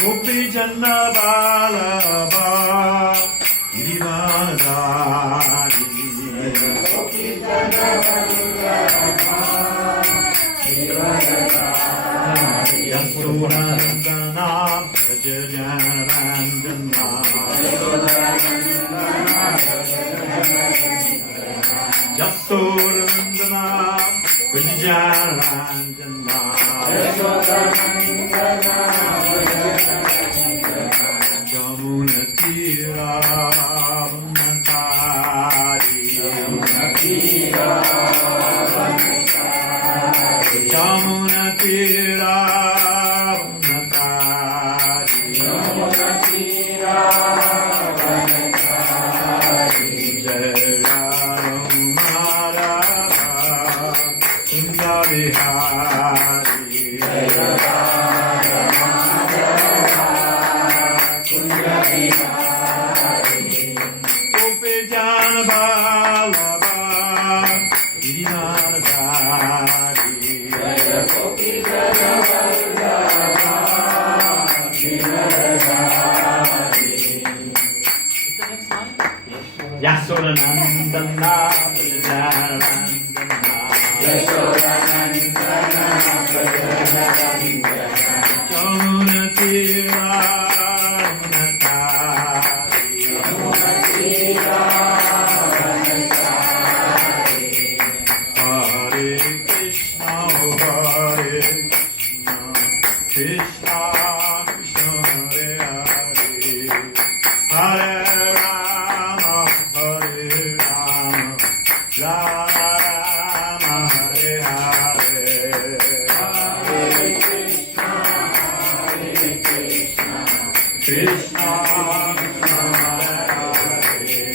Gopi Janna Balaba Girivaradari Gopi Janna Balaba Girivaradari Yasodanandana Jajanandana Yasodanandana Jajanandana Jamuna Tira Vanatari Jamuna Tira Vanatari Jaya Mara Sundari Gopi Jana Balaba Girivaradari Gopi Jana Balaba Girivaradari. What's the next line? Yasodanandana Badrinarayana Jamuna Tira Hare Krishna, Hare Krishna, Krishna Hare Hare, Hare Rama, Hare Rama, Rama Rama, Hare Hare, Hare Krishna, Krishna Krishna, Hare Hare,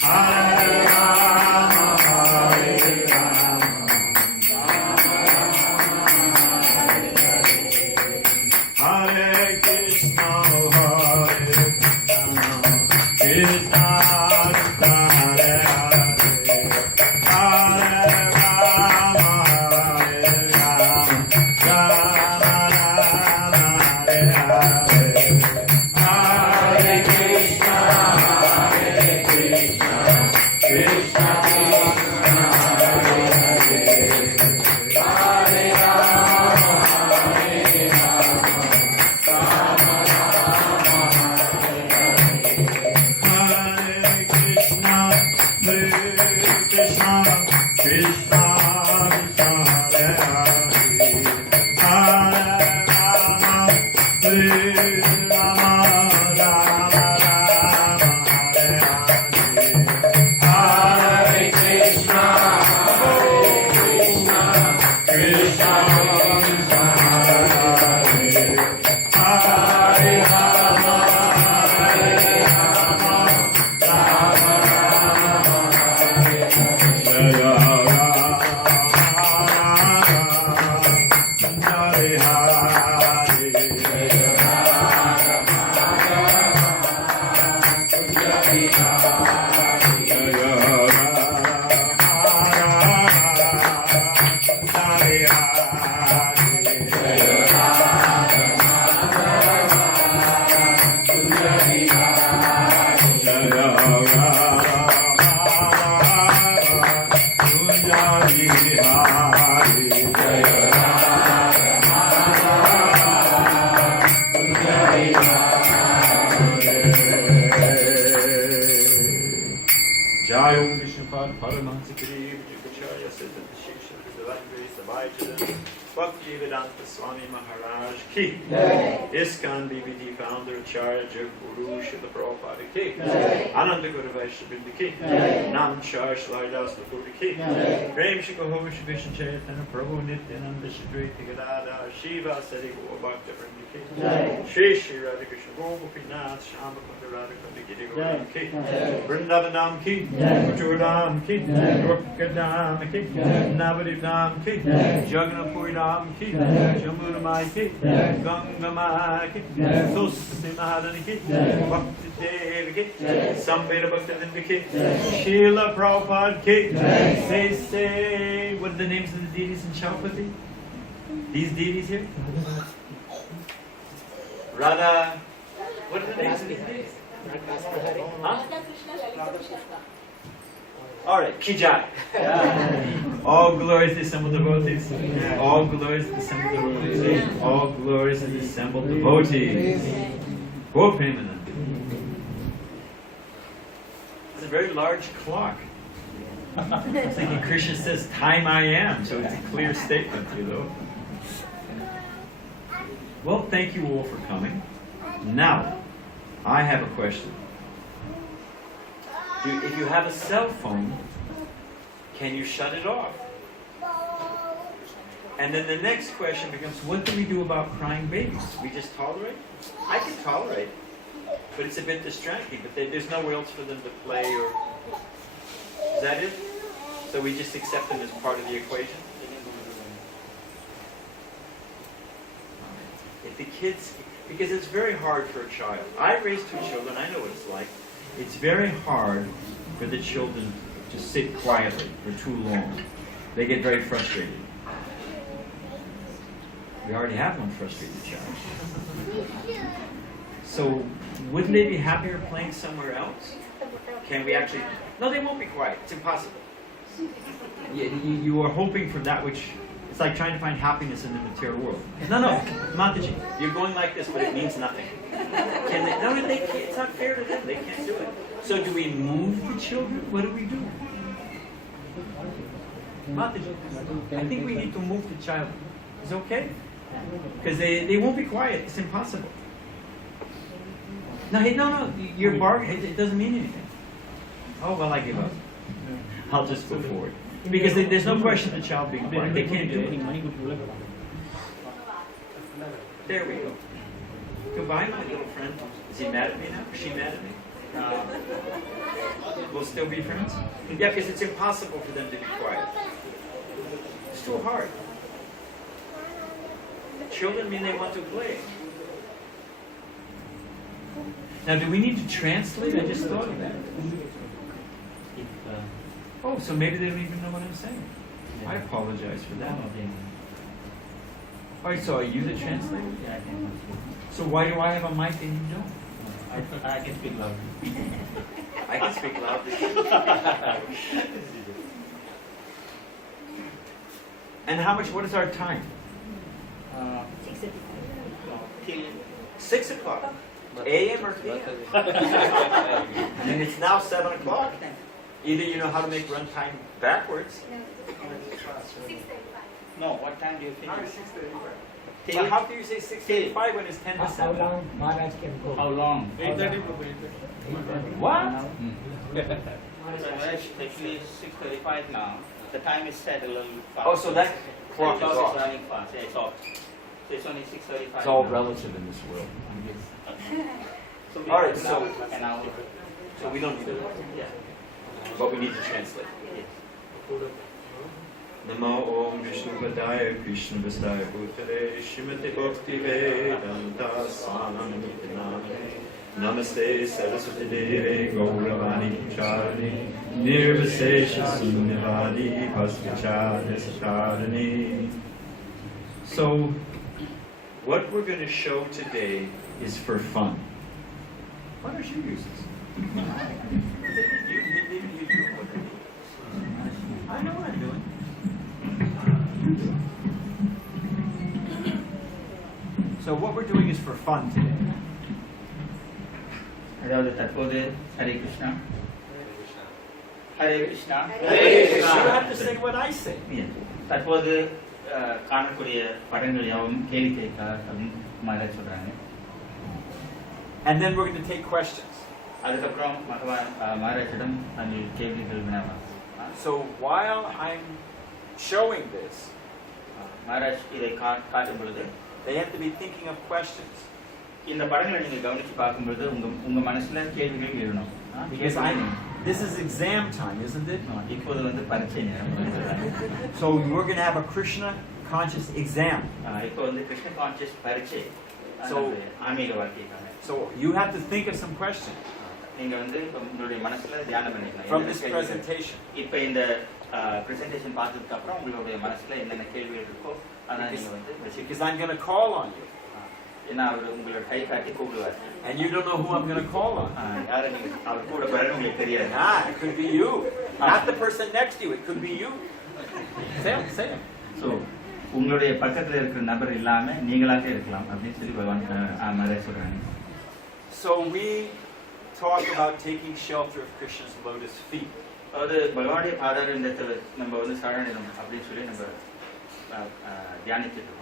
Hare Rama, Hare Rama, Hare Krishna, Hare Krishna, Krishna Krishna, Hare Hare, Hare Rama, Hare Rama, Rama Rama, Hare Hare, Hare Krishna, Hare Krishna, Krishna Krishna, Hare Hare, Hare Rama, Hare Rama, Rama Rama, Hare Krishna, Krishna Krishna, Hare Hare, Hare Rama, Hare Rama, Rama Rama, Hare Hare, Hare Krishna, Krishna Krishna, Hare Hare, Hare Rama, Hare Rama, Rama Rama, Hare Jaya Hare Jai Om Vishnupad Paramahansa Kriya Jukacharya Siddhanta Shikshra Vidalandri Sabhajana Bhakti Vedanta Swami Maharaj Ki ISKCON BBD Founder Acharya Jaguru Srila Prabhupada Ki Ananda Guru Vaishnavrinda Ki Namchar Shlaidas Lakuri Ki Prem Shikoho Vishnu Chaitanya Prabhu Nityananda Shadriti Gadada Shiva Sadi Gaur Bhakta Vrinda Ki Shri Shri Radha Krishna Gopinath Shama Kunda Radha Kunda Giri Gauram Ki Vrindavanam Ki Kuchuradam Ki Dwarkadam Ki Navadivdam Ki Jagannapuridam Ki Jammunamai Ki Gangamai Ki Tulsi Mahadani Ki Bhakti Devi Ki Sambheda Bhaktivinoda Ki Srila Prabhupada Ki Say what are the names of the deities in Chaupati? These deities here? Radha. What are the names of these days? Huh? All right, Kijai. All glories to the assembled devotees. All glories to the assembled devotees. All glories to the assembled devotees. Oh, Premanand. It's a very large clock. It's like when Krishna says, "Time I am," so it's a clear statement, you know. Well, thank you all for coming. Now, I have a question. If you have a cell phone, can you shut it off? And then the next question becomes, what do we do about crying babies? We just tolerate? I can tolerate, but it's a bit distracting. But there's nowhere else for them to play, or is that it? So we just accept them as part of the equation? If the kids, because it's very hard for a child. I raised 2 children, I know what it's like. It's very hard for the children to sit quietly for too long. They get very frustrated. We already have one frustrated child. So wouldn't they be happier playing somewhere else? Can we actually... No, they won't be quiet. It's impossible. You are hoping for that which... It's like trying to find happiness in the material world. No, Mataji, you're going like this, but it means nothing. Can they? No, they can't. It's not fair to them. They can't do it. So do we move the children? What do we do? Mataji, I think we need to move the child. It's okay. Because they won't be quiet. It's impossible. No, you're bargaining. It doesn't mean anything. Oh, well, I give up. I'll just go forward. Because there's no question of the child being quiet. They can't do it. There we go. Goodbye, my little friend. Is he mad at me now? Is she mad at me? We'll still be friends? Yeah, because it's impossible for them to be quiet. It's too hard. Children mean they want to play. Now, do we need to translate? I just thought of that. Oh, so maybe they don't even know what I'm saying. I apologize for that. Alright, so are you the translator? Yeah, I can. So why do I have a mic and you don't? I can speak loudly. I can speak loudly. And what is our time? 6 o'clock. AM or PM? And it's now 7 o'clock. Either you know how to make runtime backwards. No, what time do you finish? 6:35. Well, how can you say 6:35 when it's 10 to 7? How long Maharaj can go? How long? 8:30. What? Actually 6:35 now. The time is set a little fast. Oh, so that clock is off. running fast. Yeah, it's off. So it's only 6:35. It's all relative in this world. So All right, so an hour. we don't need to. Yeah. But we need to translate. Namo Om Vishnu Padaya Krishna Vastaya Bhutale Shrimati Bhakti Vedanta Swami Namaste Saraswati Deve Gauravani Charani Nirvasesha Sunyavadi Bhaskacharya Satarani. So, what we're going to show today is for fun. Why don't you use this? I know what I'm doing. So what we're doing is for fun today. அதாவது தற்போது ஹரே கிருஷ்ணா ஹரே Krishna You have to say what I say. தற்போது காணக்கூடிய படங்கள் யாவும் கேளிக்கைக்காக மாதிரி சொல்றாங்க. And then we're going to take questions. அதுக்கப்புறம் மகாராஜிடம் அந்த கேள்விகள் வினாவாங்க. So while I'm showing this, Maharaj இதை காட்டும் பொழுது they have to be thinking of questions. இந்த படங்களை நீங்க கவனிச்சு பார்க்கும்போது உங்க மனசுல கேள்விகள் எழுணும். Because this is exam time, isn't it? இப்போது வந்து பரீட்சை நேரம். So we're going to have a Krishna conscious exam. இப்போ வந்து கிருஷ்ண கான்ஷியஸ் பரீட்சை. So ஆன்மீக வாழ்க்கைக்காக. So you have to think of some questions. நீங்க வந்து உங்களுடைய மனசுல தியானம் பண்ணிக்கலாம். From this presentation. இப்போ இந்த presentation பார்த்ததுக்கு அப்புறம் உங்களுடைய மனசுல என்னென்ன கேள்விகள் இருக்கோ அத நீங்க வந்து Because I'm going to call on you. ஏன்னா அவர் உங்களோட கை காட்டி கூப்பிடுவார். And you don't know who I'm going to call on. யாரை நீங்க அவர் கூட பாருன்னு உங்களுக்கு தெரியாது. It could be you. Not the person next to you. It could be you. Say it. So உங்களுடைய பக்கத்தில் இருக்கிற நபர் இல்லாம நீங்களாக இருக்கலாம் அப்படின்னு சொல்லி பகவான் மாதிரி சொல்றாங்க. So we talk about taking shelter of Krishna's lotus feet. அதாவது பகவானுடைய பாதாரவிந்தத்தில் நம்ம வந்து சரணடையணும் அப்படின்னு சொல்லி நம்ம தியானிச்சுட்டு இருக்கோம்.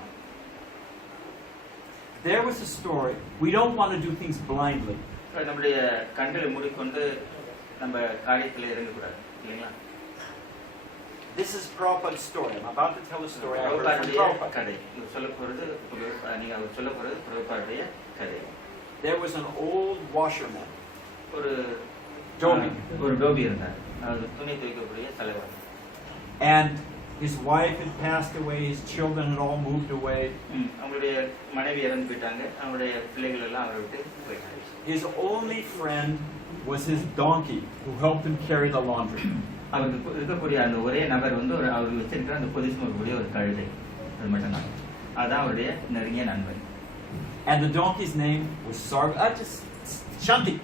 There was a story. We don't want to do things blindly. நம்முடைய கண்களை மூடிக்கொண்டு நம்ம காரியத்தில் இறங்கக்கூடாது இல்லைங்களா? This is Prabhupada's story. I'm about to tell a story. பிரபுபாதுடைய கதை சொல்ல போறது நீங்க அவர் சொல்ல போறது பிரபுபாதுடைய கதை. There was an old washerman. ஒரு டோபி இருந்தார். அதாவது துணி துவைக்கக்கூடிய தலைவர். And his wife had passed away. His children had all moved away. அவங்களுடைய மனைவி இறந்து போயிட்டாங்க. அவங்களுடைய பிள்ளைகள் எல்லாம் அவரை விட்டு போயிட்டாங்க. His only friend was his donkey, who helped him carry the laundry. அவருக்கு இருக்கக்கூடிய அந்த ஒரே நபர் வந்து அவர் வச்சிருக்கிற அந்த பொதி சுமக்கக்கூடிய ஒரு கழுதை. அது மட்டும் தான். அதான் அவருடைய நெருங்கிய நண்பன். And the donkey's name was Shanti.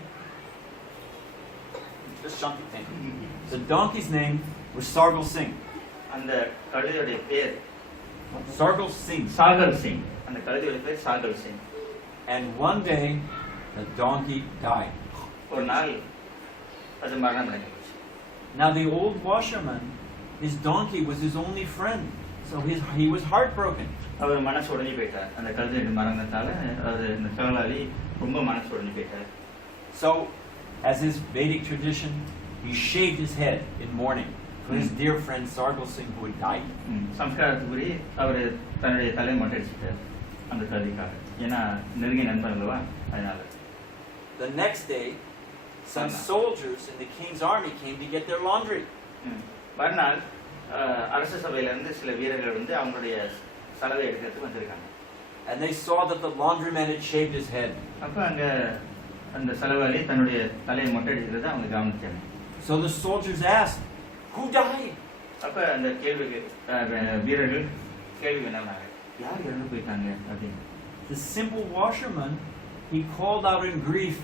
Just Shanti. The donkey's name was Sargal Singh. அந்த கழுதையுடைய பேர் Sargal Singh. சாகல் சிங். அந்த கழுதையுடைய பேர் சாகல் Singh. And one day the donkey died. ஒரு நாள் அது மரணம் அடைஞ்சு. Now the old washerman, his donkey was his only friend, so he was heartbroken. அவர் மனசு உடைஞ்சு போயிட்டார். அந்த கழுதையுடைய மரணத்தால அவர் இந்த தொழிலாளி ரொம்ப மனசு உடைஞ்சு போயிட்டார். So, as is Vedic tradition, he shaved his head in mourning for his dear friend Sargal Singh who had died. சம்ஸ்காரத்துக்குரிய அவர் தன்னுடைய தலையை மொட்டை அடிச்சிட்டார் அந்த கழுதைக்காக. ஏன்னா நெருங்கிய நண்பன் அல்லவா அதனால. The next day, some soldiers in the king's army came to get their laundry. மறுநாள் அரச சபையில இருந்து சில வீரர்கள் வந்து அவங்களுடைய சலவை எடுக்கிறதுக்கு வந்திருக்காங்க. And they saw that the laundryman had shaved his head. அப்ப அங்க அந்த சலவாளி தன்னுடைய தலையை மொட்டை அடிக்கிறத அவங்க கவனிச்சாங்க. So the soldiers asked, "Who died?" அப்ப அந்த வீரர்கள் கேள்வி என்னன்னாங்க, யார் இறந்து போயிட்டாங்க அப்படின்னு. The simple washerman, he called out in grief,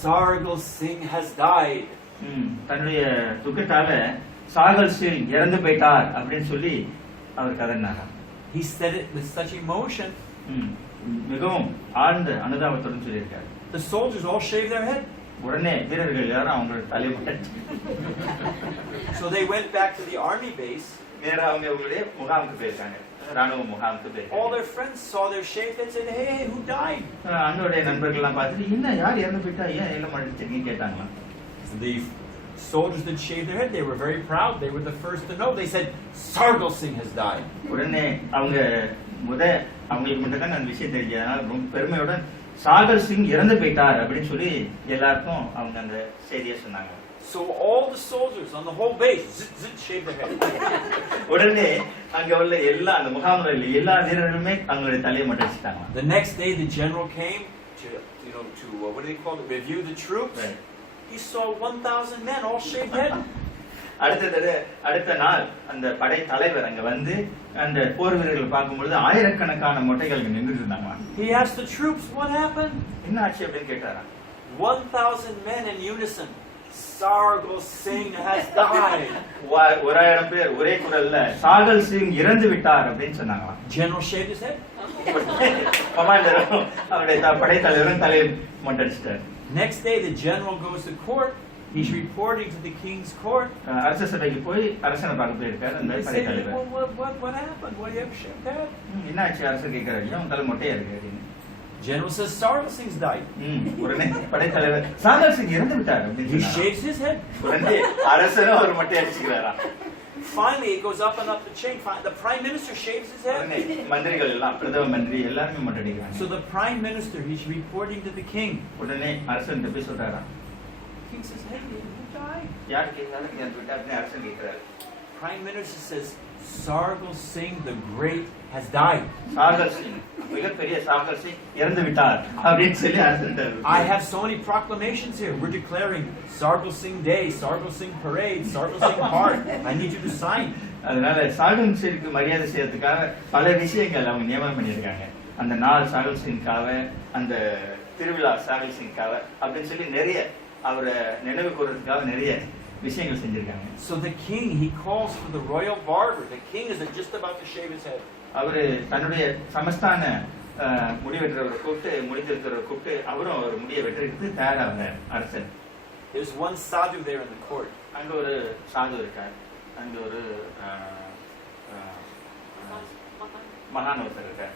"Sargal Singh has died." தன்னுடைய துக்கத்தால சாகல் சிங் இறந்து போயிட்டார் அப்படின்னு சொல்லி அவர் கதறினார். He said it with such emotion. மிகவும் ஆழ்ந்த அனுதாபத்துடன் சொல்லியிருக்காரு. The soldiers all shaved their head. உடனே வீரர்கள் எல்லாரும் அவங்களோட தலையை மொட்டை. So they went back to the army base. நேரா அவங்க அவங்களுடைய முகாமுக்கு போயிருக்காங்க. ராணுவ முகாமுக்கு போயிருக்காங்க. All their friends saw their shaved heads and said, "Hey, who died?" அண்ணனுடைய நண்பர்கள் எல்லாம் பார்த்துட்டு என்ன யார் இறந்து போயிட்டா ஏன் எல்லாம் மடிச்சிருக்கீங்க கேட்டாங்களாம். The soldiers that shaved their head, they were very proud. They were the first to know. They said, "Sargal Singh has died." உடனே அவங்க அவங்களுக்கு மட்டும் தான் அந்த விஷயம் தெரிஞ்சதுனால ரொம்ப பெருமையுடன் சாகல் சிங் இறந்து போயிட்டார் அப்படின்னு சொல்லி எல்லாருக்கும் அவங்க அந்த செய்தியை சொன்னாங்க. So all the soldiers on the whole base shaved their head. உடனே அங்க உள்ள எல்லா அந்த முகாமில் உள்ள எல்லா வீரர்களுமே அவங்களுடைய தலையை மட்டும் வச்சுட்டாங்க. The next day the general came to what do they call it, review the troops. Right. He saw 1,000 men all shaved head. அடுத்த நாள் அந்த படை தலைவர் அங்க வந்து அந்த போர் வீரர்களை பார்க்கும்போது ஆயிரக்கணக்கான மொட்டைகள் நின்றுட்டு இருந்தாங்க. He asked the troops, "What happened?" என்ன ஆச்சு அப்படின்னு கேட்டாராம். 1,000 men in unison. Sargal Singh has died. 1000 பேர் ஒரே குரல்ல சாகல் சிங் இறந்து விட்டார் அப்படின்னு சொன்னாங்களாம். General shaved his head. கமாண்டரும் அவருடைய படை தலைவரும் தலையை மொட்டை அடிச்சிட்டார். Next day the general goes to court. He's reporting to the king's court. அரச சபைக்கு போய் அரசனை பார்க்க போயிருக்கார் அந்த படை தலைவர். What happened? Why do you have shaved head? என்ன ஆச்சு அரசர் கேக்குறாரு. அவன் தலை மொட்டையா இருக்கு அப்படின்னு. General says Sargal Singh's died. உடனே படை தலைவர் சாகல் சிங் இறந்து விட்டார் அப்படின்னு He shaves his head. உடனே அரசரும் ஒரு மொட்டை அடிச்சுக்கிறாராம். Finally it goes up and up the chain. The prime minister shaves his head. உடனே மந்திரிகள் எல்லாம் பிரதம மந்திரி எல்லாரும் மொட்டை அடிக்கிறாங்க. So the prime minister, he's reporting to the king. உடனே அரசன் போய் சொல்றாராம். King says, "Hey, who died?" யார் கேக்குறாங்க இறந்து விட்டார் அப்படின்னு அரசன் கேக்குறாரு. Prime minister says, "Sargal Singh the Great has died." Sahgal சிங் மிகப்பெரிய சாகல் சிங் இறந்து விட்டார் அப்படின்னு சொல்லி அரசன். I have so many proclamations here. We're declaring Sargal Singh Day, Sargal Singh Parade, Sargal Singh Park. I need you to sign. அதனால சாகல் சிங்க்கு மரியாதை செய்யறதுக்காக பல விஷயங்கள் அவங்க நியமனம் பண்ணியிருக்காங்க. அந்த நாள் சாகல் சிங்காக, அந்த திருவிழா சாகல் சிங்காக அப்படின்னு சொல்லி நிறைய அவரை நினைவு கூறதுக்காக நிறைய விஷயங்கள் செஞ்சிருக்காங்க. So the king, he calls for the royal barber. The king is just about to shave his head. அவரு தன்னுடைய சமஸ்தான முடிவெற்றவரை கூப்பிட்டு, முடித்திருக்கிறவரை கூப்பிட்டு அவரும் ஒரு முடியை வெட்டுறதுக்கு தயாராக அரசர். There's one sadhu there in the court. அங்க ஒரு சாது இருக்கார், அங்க ஒரு மகான் ஒருத்தர் இருக்கார்.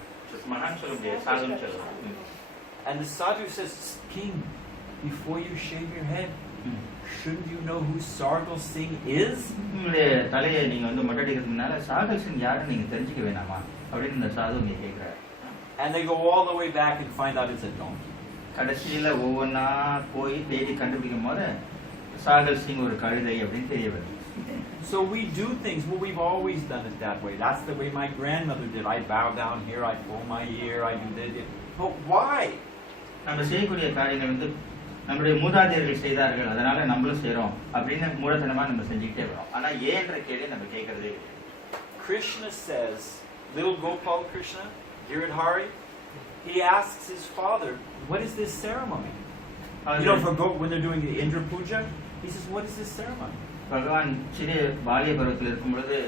மகான் சொல்ல முடியாது, சாதுன்னு சொல்லலாம். And the sadhu says, King, before you shave your head, shouldn't you know who Sargal Singh is? உங்களுடைய தலையை நீங்க வந்து மொட்டடிக்கிறதுக்கு முன்னால சாகல் சிங் யாருன்னு நீங்க தெரிஞ்சுக்க வேணாமா அப்படின்னு இந்த சாது நீ கேட்கிறார். And they go all the way back and find out it's a donkey. கடைசியில ஒவ்வொன்னா போய் தேடி கண்டுபிடிக்கும் போது சாகல் சிங் ஒரு கழுதை அப்படின்னு தெரிய வருது. So we do things, well, we've always done it that way. That's the way my grandmother did. I bow down here, I pull my ear, I do this. But why? நம்ம செய்யக்கூடிய காரியங்கள் வந்து நம்முடைய மூதாதையர்கள் செய்தார்கள், அதனால நம்மளும் செய்றோம் அப்படின்னு மூடத்தனமா நம்ம செஞ்சுக்கிட்டே வரோம். ஆனா ஏன்ற கேள்வி நம்ம கேட்கறதே இல்லை. Krishna says, little Gopal Krishna, Giridhari, he asks his father, what is this ceremony? You know, when they're doing the Indra Puja, he says, what is this ceremony? பகவான் சிறிய பாலிய பருவத்தில் இருக்கும் பொழுது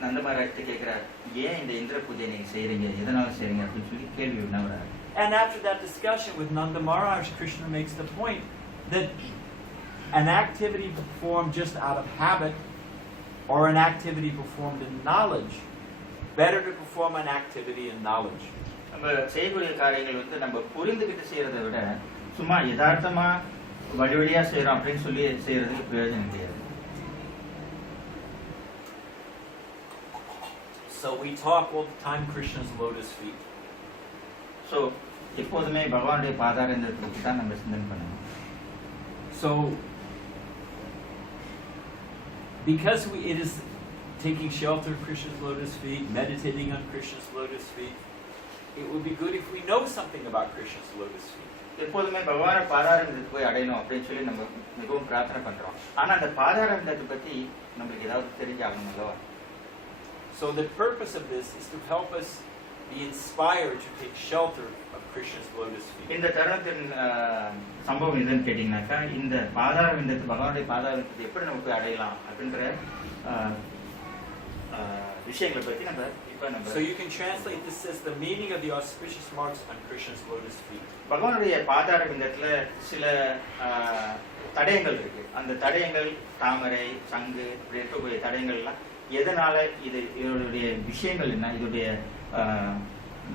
நந்த மகாராஜ்கிட்ட கேட்கிறார், ஏன் இந்த இந்திர பூஜை நீங்க செய்றீங்க, எதனால செய்றீங்க அப்படின்னு சொல்லி கேள்வி வினவுறாரு. And after that discussion with Nanda Maharaj, Krishna makes the point that an activity performed just out of habit or an activity performed in knowledge, better to perform an activity in knowledge. நம்ம செய்யக்கூடிய காரியங்கள் வந்து நம்ம புரிந்துகிட்டு செய்யறதை விட சும்மா யதார்த்தமா வழி வழியா செய்யறோம் அப்படின்னு சொல்லி செய்யறதுக்கு பிரயோஜனம் கிடையாது. So we talk all the time Krishna's lotus feet. So எப்போதுமே பகவானுடைய பாதாரத்தை பற்றி தான் நம்ம சிந்தனை பண்ணணும். So because it is taking shelter of Krishna's lotus feet, meditating on Krishna's lotus feet, it would be good if we know something about Krishna's lotus feet. எப்போதுமே பகவான பாதாரத்தை போய் அடையணும் அப்படின்னு சொல்லி நம்ம மிகவும் பிரார்த்தனை பண்றோம். ஆனா அந்த பாதாரத்தை பத்தி நமக்கு ஏதாவது தெரிஞ்சாகணும் அல்லவா? So the purpose of this is to help us be inspired to take shelter of Krishna's lotus feet. இந்த தருணத்தின் சம்பவம் என்னன்னு கேட்டீங்கன்னாக்கா, இந்த பாதாரவிந்தத்தை பகவானுடைய பாதாரத்தை எப்படி நம்ம போய் அடையலாம் அப்படின்ற விஷயங்களை பத்தி நம்ம இப்ப நம்ம. So you can translate this as the meaning of the auspicious marks on Krishna's lotus feet. பகவானுடைய பாதாரவிந்தத்துல சில தடயங்கள் இருக்கு. அந்த தடயங்கள் தாமரை, சங்கு இப்படி இருக்கக்கூடிய தடயங்கள்லாம் எதனால இதோடைய விஷயங்கள் என்ன, இதோடைய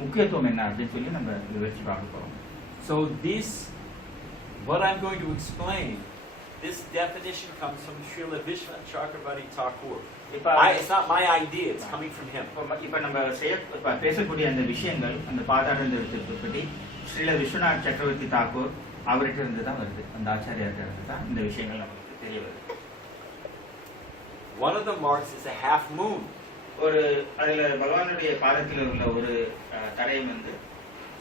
முக்கியத்துவம் என்ன அப்படின்னு சொல்லி நம்ம விவரிச்சு பார்க்க போறோம். So this, what I'm going to explain, this definition comes from Srila Vishwanath Chakravarti Thakur. It's not my idea, it's coming from him. இப்ப நம்ம பேசக்கூடிய அந்த விஷயங்கள், அந்த பாதாரத்தை பற்றி ஸ்ரீல விஸ்வநாத் சக்கரவர்த்தி தாக்கூர் அவர்கிட்ட இருந்து தான் வருது. அந்த ஆச்சாரியார்கிட்ட இருந்து தான் இந்த விஷயங்கள் நமக்கு தெரிய வருது. One of the marks is a half moon. ஒரு அதுல பகவானுடைய பாதத்தில் உள்ள ஒரு தடயம் வந்து,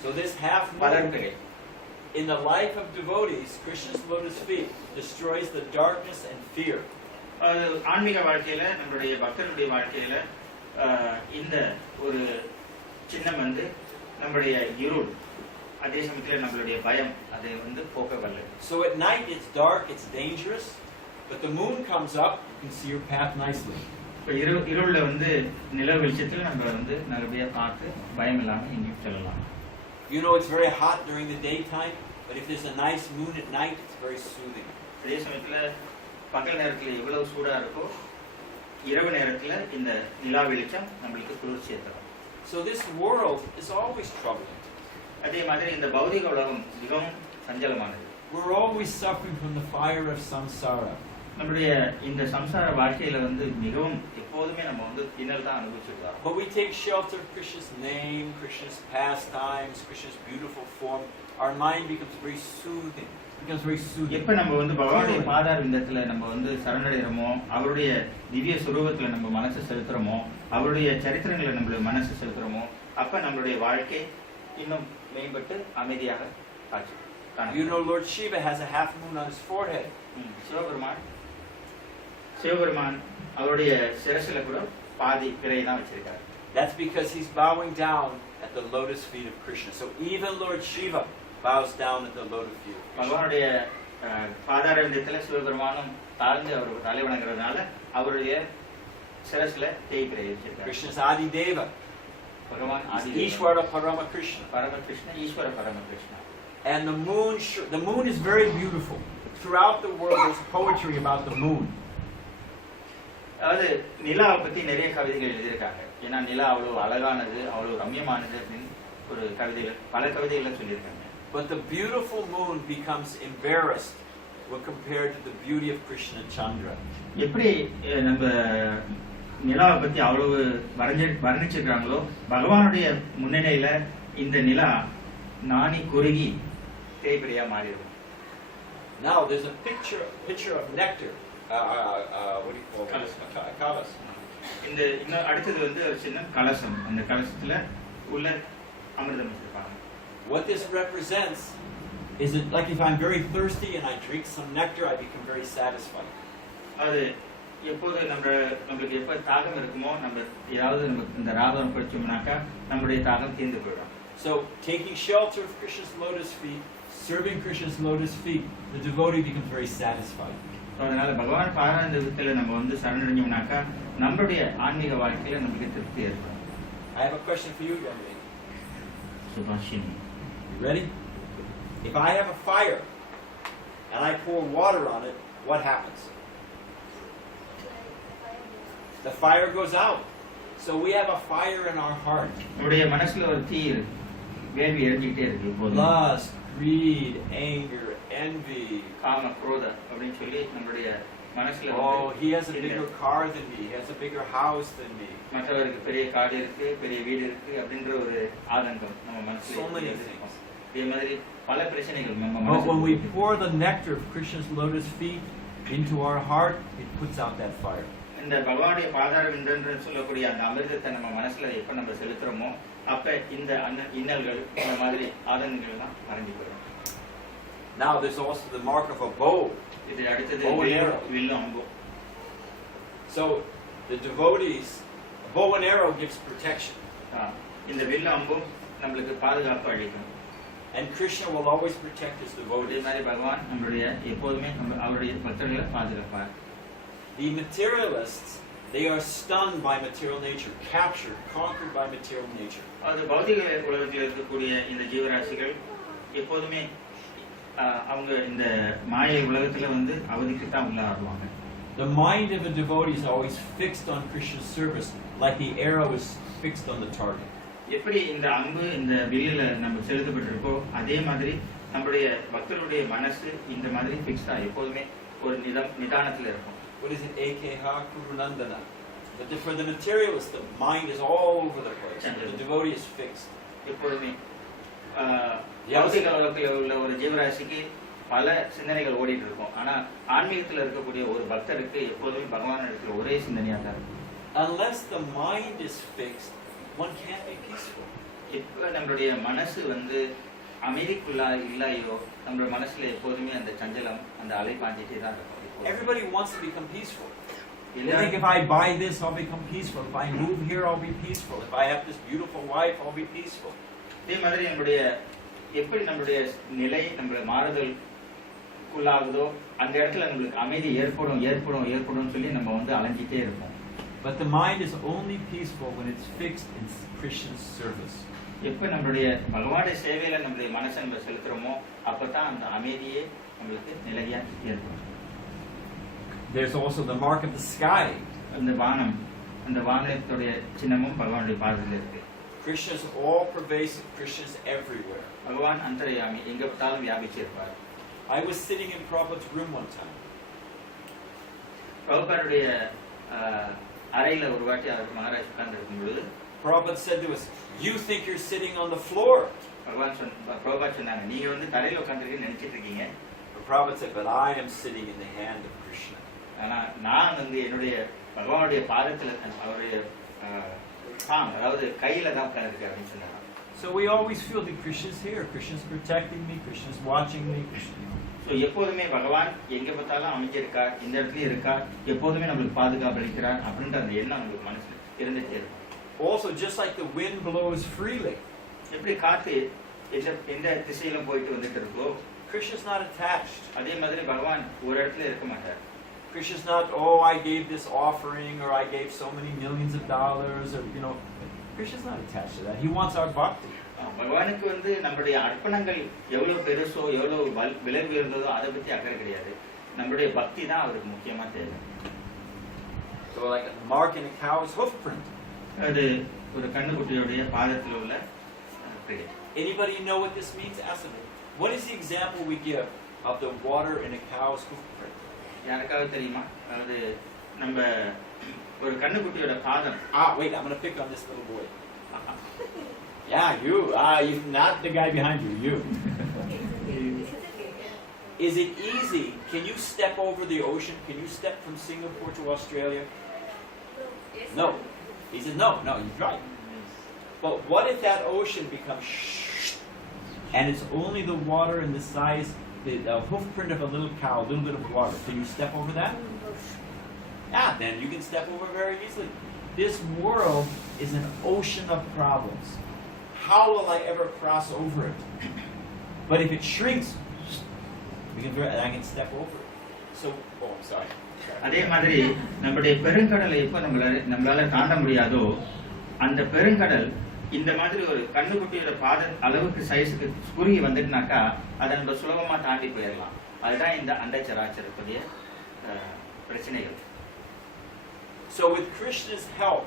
so this half moon in the life of devotees, Krishna's lotus feet destroys the darkness and fear. ஆன்மீக வாழ்க்கையில நம்மளுடைய பக்தனுடைய வாழ்க்கையில இந்த ஒரு சின்னம் வந்து நம்மளுடைய இருள், அதே சமயத்துல நம்மளுடைய பயம் அதை வந்து போக்க வல்ல. So at night it's dark, it's dangerous, but the moon comes up, you can see your path nicely. இப்ப இருள்ல வந்து நிலவு வெளிச்சத்துல நம்ம வந்து நல்லபடியா பார்த்து பயம் இல்லாம எங்கேயும் செல்லலாம். You know it's very hot during the daytime, but if there's a nice moon at night, it's very soothing. அதே சமயத்துல பகல் நேரத்துல எவ்வளவு சூடா இருக்கோ, இரவு நேரத்துல இந்த நிலா வெளிச்சம் நம்மளுக்கு குளிர்ச்சியை தரும். So this world is always troubling. அதே மாதிரி இந்த பௌதிக உலகம் மிகவும் சஞ்சலமானது. We're always suffering from the fire of samsara. நம்மளுடைய இந்த சம்சார வாழ்க்கையில வந்து மிகவும் எப்போதுமே நம்ம வந்து இன்னல் தான் அனுபவிச்சிருக்கோம். But we take shelter of Krishna's name, Krishna's pastimes, Krishna's beautiful form. Our mind becomes very soothing. எப்ப நம்ம வந்து பகவானுடைய பாதாரவிந்தத்துல நம்ம வந்து சரணடைகிறோமோ, அவருடைய திவ்ய சுரூபத்துல நம்ம மனசு செலுத்துறோமோ, அவருடைய சரித்திரங்களை நம்மளுடைய மனசு செலுத்துறோமோ, அப்ப நம்மளுடைய வாழ்க்கை இன்னும் மேம்பட்டு அமைதியாக காட்சி. You know Lord Shiva has a half moon on his forehead. Sivaperuman அவருடைய சிரசுல கூட பாதி பிறை தான் வச்சிருக்காரு. That's because he's bowing down at the lotus feet of Krishna. So even Lord Shiva bows down at the lotus feet of Krishna. பகவானுடைய பாதார விந்தத்துல சிவபெருமானும் தாழ்ந்து அவர் தலை வணங்குறதுனால அவருடைய சிரஸ்ல தேய்பிரை வச்சிருக்காரு. Krishna's Adi Deva. பகவான் ஆதி Ishvara Parama Krishna. பரம கிருஷ்ண ஈஸ்வர பரம Krishna. And the moon is very beautiful. Throughout the world there's poetry about the moon. அதாவது நிலாவை பத்தி நிறைய கவிதைகள் எழுதியிருக்காங்க. ஏன்னா நிலா அவ்வளவு அழகானது, அவ்வளவு ரம்யமானது அப்படின்னு ஒரு கவிதைகள் பல கவிதைகள் சொல்லியிருக்காங்க. But the beautiful moon becomes embarrassed when compared to the beauty of Krishna Chandra. எப்படி நம்ம நிலாவை பத்தி அவ்வளவு வர்ணிச்சிருக்காங்களோ பகவானுடைய முன்னிலையில இந்த நிலா நாணி குறுகி தேய்பிரையா மாறிடும். Now there's a picture of nectar. What do you call it? Kalas. இந்த இன்னும் அடுத்தது வந்து ஒரு சின்ன கலசம். அந்த கலசத்துல உள்ள அமிர்தம் வச்சிருப்பாங்க. What this represents is it like if I'm very thirsty and I drink some nectar, I become very satisfied. அது எப்போது நம்மளுக்கு எப்ப தாகம் இருக்குமோ நம்ம ஏதாவது நம்ம இந்த ராகம் குடிச்சோம்னாக்கா நம்மளுடைய தாகம் தீர்ந்து போயிடும். So taking shelter of Krishna's lotus feet, serving Krishna's lotus feet, the devotee becomes very satisfied. அதனால பகவான் பாராயணத்துல நம்ம வந்து சரணடைஞ்சோம்னாக்கா நம்மளுடைய ஆன்மீக வாழ்க்கையில நமக்கு திருப்தி ஏற்படும். I have a question for you, young lady. Subhashini. You ready? If I have a fire and I pour water on it, what happens? The fire goes out. So we have a fire in our heart. நம்முடைய மனசுல ஒரு தீ வேள்வி எரிஞ்சிட்டே இருக்கு இப்போது. Lust, greed, anger, envy, காம குரோத அப்படின்னு சொல்லி நம்மளுடைய மனசுல oh, he has a bigger car than me, he has a bigger house than me. மற்றவருக்கு பெரிய காடு இருக்கு, பெரிய வீடு இருக்கு அப்படின்ற ஒரு ஆதங்கம் நம்ம மனசுல So many things. இதே மாதிரி பல பிரச்சனைகள் நம்ம But மனசுல. when we pour the nectar of Krishna's lotus feet into our heart, it puts out that fire. இந்த பகவானுடைய பாதார விந்தன்னு சொல்லக்கூடிய அந்த அமிர்தத்தை நம்ம மனசுல எப்ப நம்ம செலுத்துறோமோ அப்ப இந்த இன்னல்கள் இந்த மாதிரி ஆதங்கங்கள் எல்லாம் மறைஞ்சு போயிடும். Now there's also the mark of a bow. இது அடுத்தது Bow and arrow. வில்லும் அம்பும். So the devotees, a bow and arrow gives protection. இந்த வில்லும் அம்பும் நம்மளுக்கு பாதுகாப்பு அளிக்கும். And Krishna will always protect his இதே devotees. மாதிரி பகவான் நம்மளுடைய எப்போதுமே அவருடைய பக்தர்களை பாதுகாப்பார். The materialists, they are stunned by material nature, captured, conquered by material nature. அது பௌதிக உலகத்தில் இருக்கக்கூடிய இந்த ஜீவராசிகள் எப்போதுமே அவங்க இந்த மாயை உலகத்துல வந்து அவதிக்கு தான் உள்ளாடுவாங்க. The mind of a devotee is always fixed on Krishna's service, like the arrow is fixed on the target. எப்படி இந்த அம்பு இந்த வில்லுல நம்ம செலுத்தப்பட்டிருக்கோ அதே மாதிரி நம்மளுடைய பக்தருடைய மனசு இந்த மாதிரி ஃபிக்ஸ்டா எப்போதுமே ஒரு நிதானத்துல இருக்கும். What is it? Ekeha Kurunandana. But for the materialist, the mind is all over the place. The devotee is fixed. எப்போதுமே பௌதிக உலகத்தில் உள்ள ஒரு ஜீவராசிக்கு பல சிந்தனைகள் ஓடிட்டு இருக்கும். ஆனா ஆன்மீகத்தில் இருக்கக்கூடிய ஒரு பக்தருக்கு எப்போதுமே பகவான் இடத்துல ஒரே சிந்தனையா தான் இருக்கும். Unless the mind is fixed, one can't be peaceful. இப்ப நம்மளுடைய மனசு வந்து அமைதிக்குள்ளா இல்லையோ நம்ம மனசுல எப்போதுமே அந்த சஞ்சலம் அந்த அலை பாஞ்சிட்டே தான் இருக்கும். Everybody wants to become peaceful. They think if I buy this, I'll become peaceful. If I move here, I'll be peaceful. If I have this beautiful wife, I'll be peaceful. இதே மாதிரி நம்மளுடைய எப்படி நம்மளுடைய நிலை நம்மளுடைய மாறுதலுக்குள்ளாகுதோ அந்த இடத்துல நம்மளுக்கு அமைதி ஏற்படும் சொல்லி நம்ம வந்து அலைஞ்சிட்டே இருப்போம். But the mind is only peaceful when it's fixed in Krishna's service. எப்ப நம்மளுடைய பகவானுடைய சேவையில நம்மளுடைய மனசை நம்ம செலுத்துறோமோ அப்பதான் அந்த அமைதியே நம்மளுக்கு நிலையா ஏற்படும். There's also the mark of the sky. அந்த வானத்துடைய சின்னமும் பகவானுடைய பாதத்தில் இருக்கு. Krishna is all pervasive. Krishna is everywhere. பகவான் அந்தர்யாமி எங்க பார்த்தாலும் வியாபிச்சிருப்பார். I was sitting in Prabhupada's room one time. பிரபுபாதுடைய அறையில ஒரு வாட்டி அவர் மகாராஜ் உட்கார்ந்து இருக்கும்போது Prabhupada said to us, "You think you're sitting on the floor." Prabhupad சொன்னாங்க நீங்க வந்து தரையில உட்கார்ந்துருக்கீங்கன்னு நினைச்சிட்டு இருக்கீங்க. Prabhupada said, "But I am sitting in the hand of Krishna." ஆனா நான் வந்து என்னுடைய பகவானுடைய பாதத்துல அவருடைய அதாவது கையில தான் உட்கார்ந்துருக்கேன் அப்படின்னு சொன்னாங்க. So we always feel that Krishna is here. Krishna is protecting me. Krishna is watching me. So எப்போதுமே பகவான் எங்க பார்த்தாலும் அமைஞ்சிருக்கார், இந்த இடத்துலயும் இருக்கார், எப்போதுமே நம்மளுக்கு பாதுகாப்பு அளிக்கிறார் அப்படின்ற அந்த எண்ணம் நம்மளுக்கு மனசுல இருந்துட்டே இருக்கும். Also, just like the wind blows freely, எப்படி காத்து எந்த திசையிலும் போயிட்டு வந்துட்டு இருக்கோ, Krishna's not attached. அதே மாதிரி பகவான் ஒரு இடத்துல இருக்க மாட்டார். Krishna's not, oh, I gave this offering, or I gave so many millions of dollars, or Krishna's not attached to that. He wants our bhakti. பகவானுக்கு நம்மளுடைய அர்ப்பணங்கள் எவ்வளவு பெருசோ எவ்வளவு விலை உயர்ந்ததோ அதை பத்தி அக்கறை கிடையாது. நம்மளுடைய பக்தி தான் அவருக்கு முக்கியமா தேவை. So like a mark in a cow's hoof print. அது ஒரு கண்ணுக்குட்டியோடைய பாதத்தில் உள்ள கிரியை. Anybody know what this means? Ask me. What is the example we give of the water in a cow's hoof print? யாருக்காவது தெரியுமா? அதாவது நம்ம ஒரு கண்ணுக்குட்டியோட பாதம். Wait, I'm going to pick on this little boy. Yeah, you. You're not the guy behind you. You. Is it easy? Can you step over the ocean? Can you step from Singapore to Australia? No. He says, no, he's right. But what if that ocean becomes and it's only the water in the size, the hoof print of a little cow, a little bit of water. Can you step over that? Yeah, then you can step over very easily. This world is an ocean of problems. How will I ever cross over it? But if it shrinks, I can step over it. So, I'm sorry. அதே மாதிரி நம்முடைய பெருங்கடலை எப்ப நம்மளால தாண்ட முடியாதோ, அந்த பெருங்கடல் இந்த மாதிரி ஒரு கண்ணுக்குட்டியோட பாத அளவுக்கு சைஸுக்கு குறுகி வந்துட்டுனாக்கா அதை நம்ம சுலபமா தாண்டி போயிடலாம். அதுதான் இந்த அண்டச்சராச்சரத்துடைய பிரச்சனைகள். So with Krishna's help,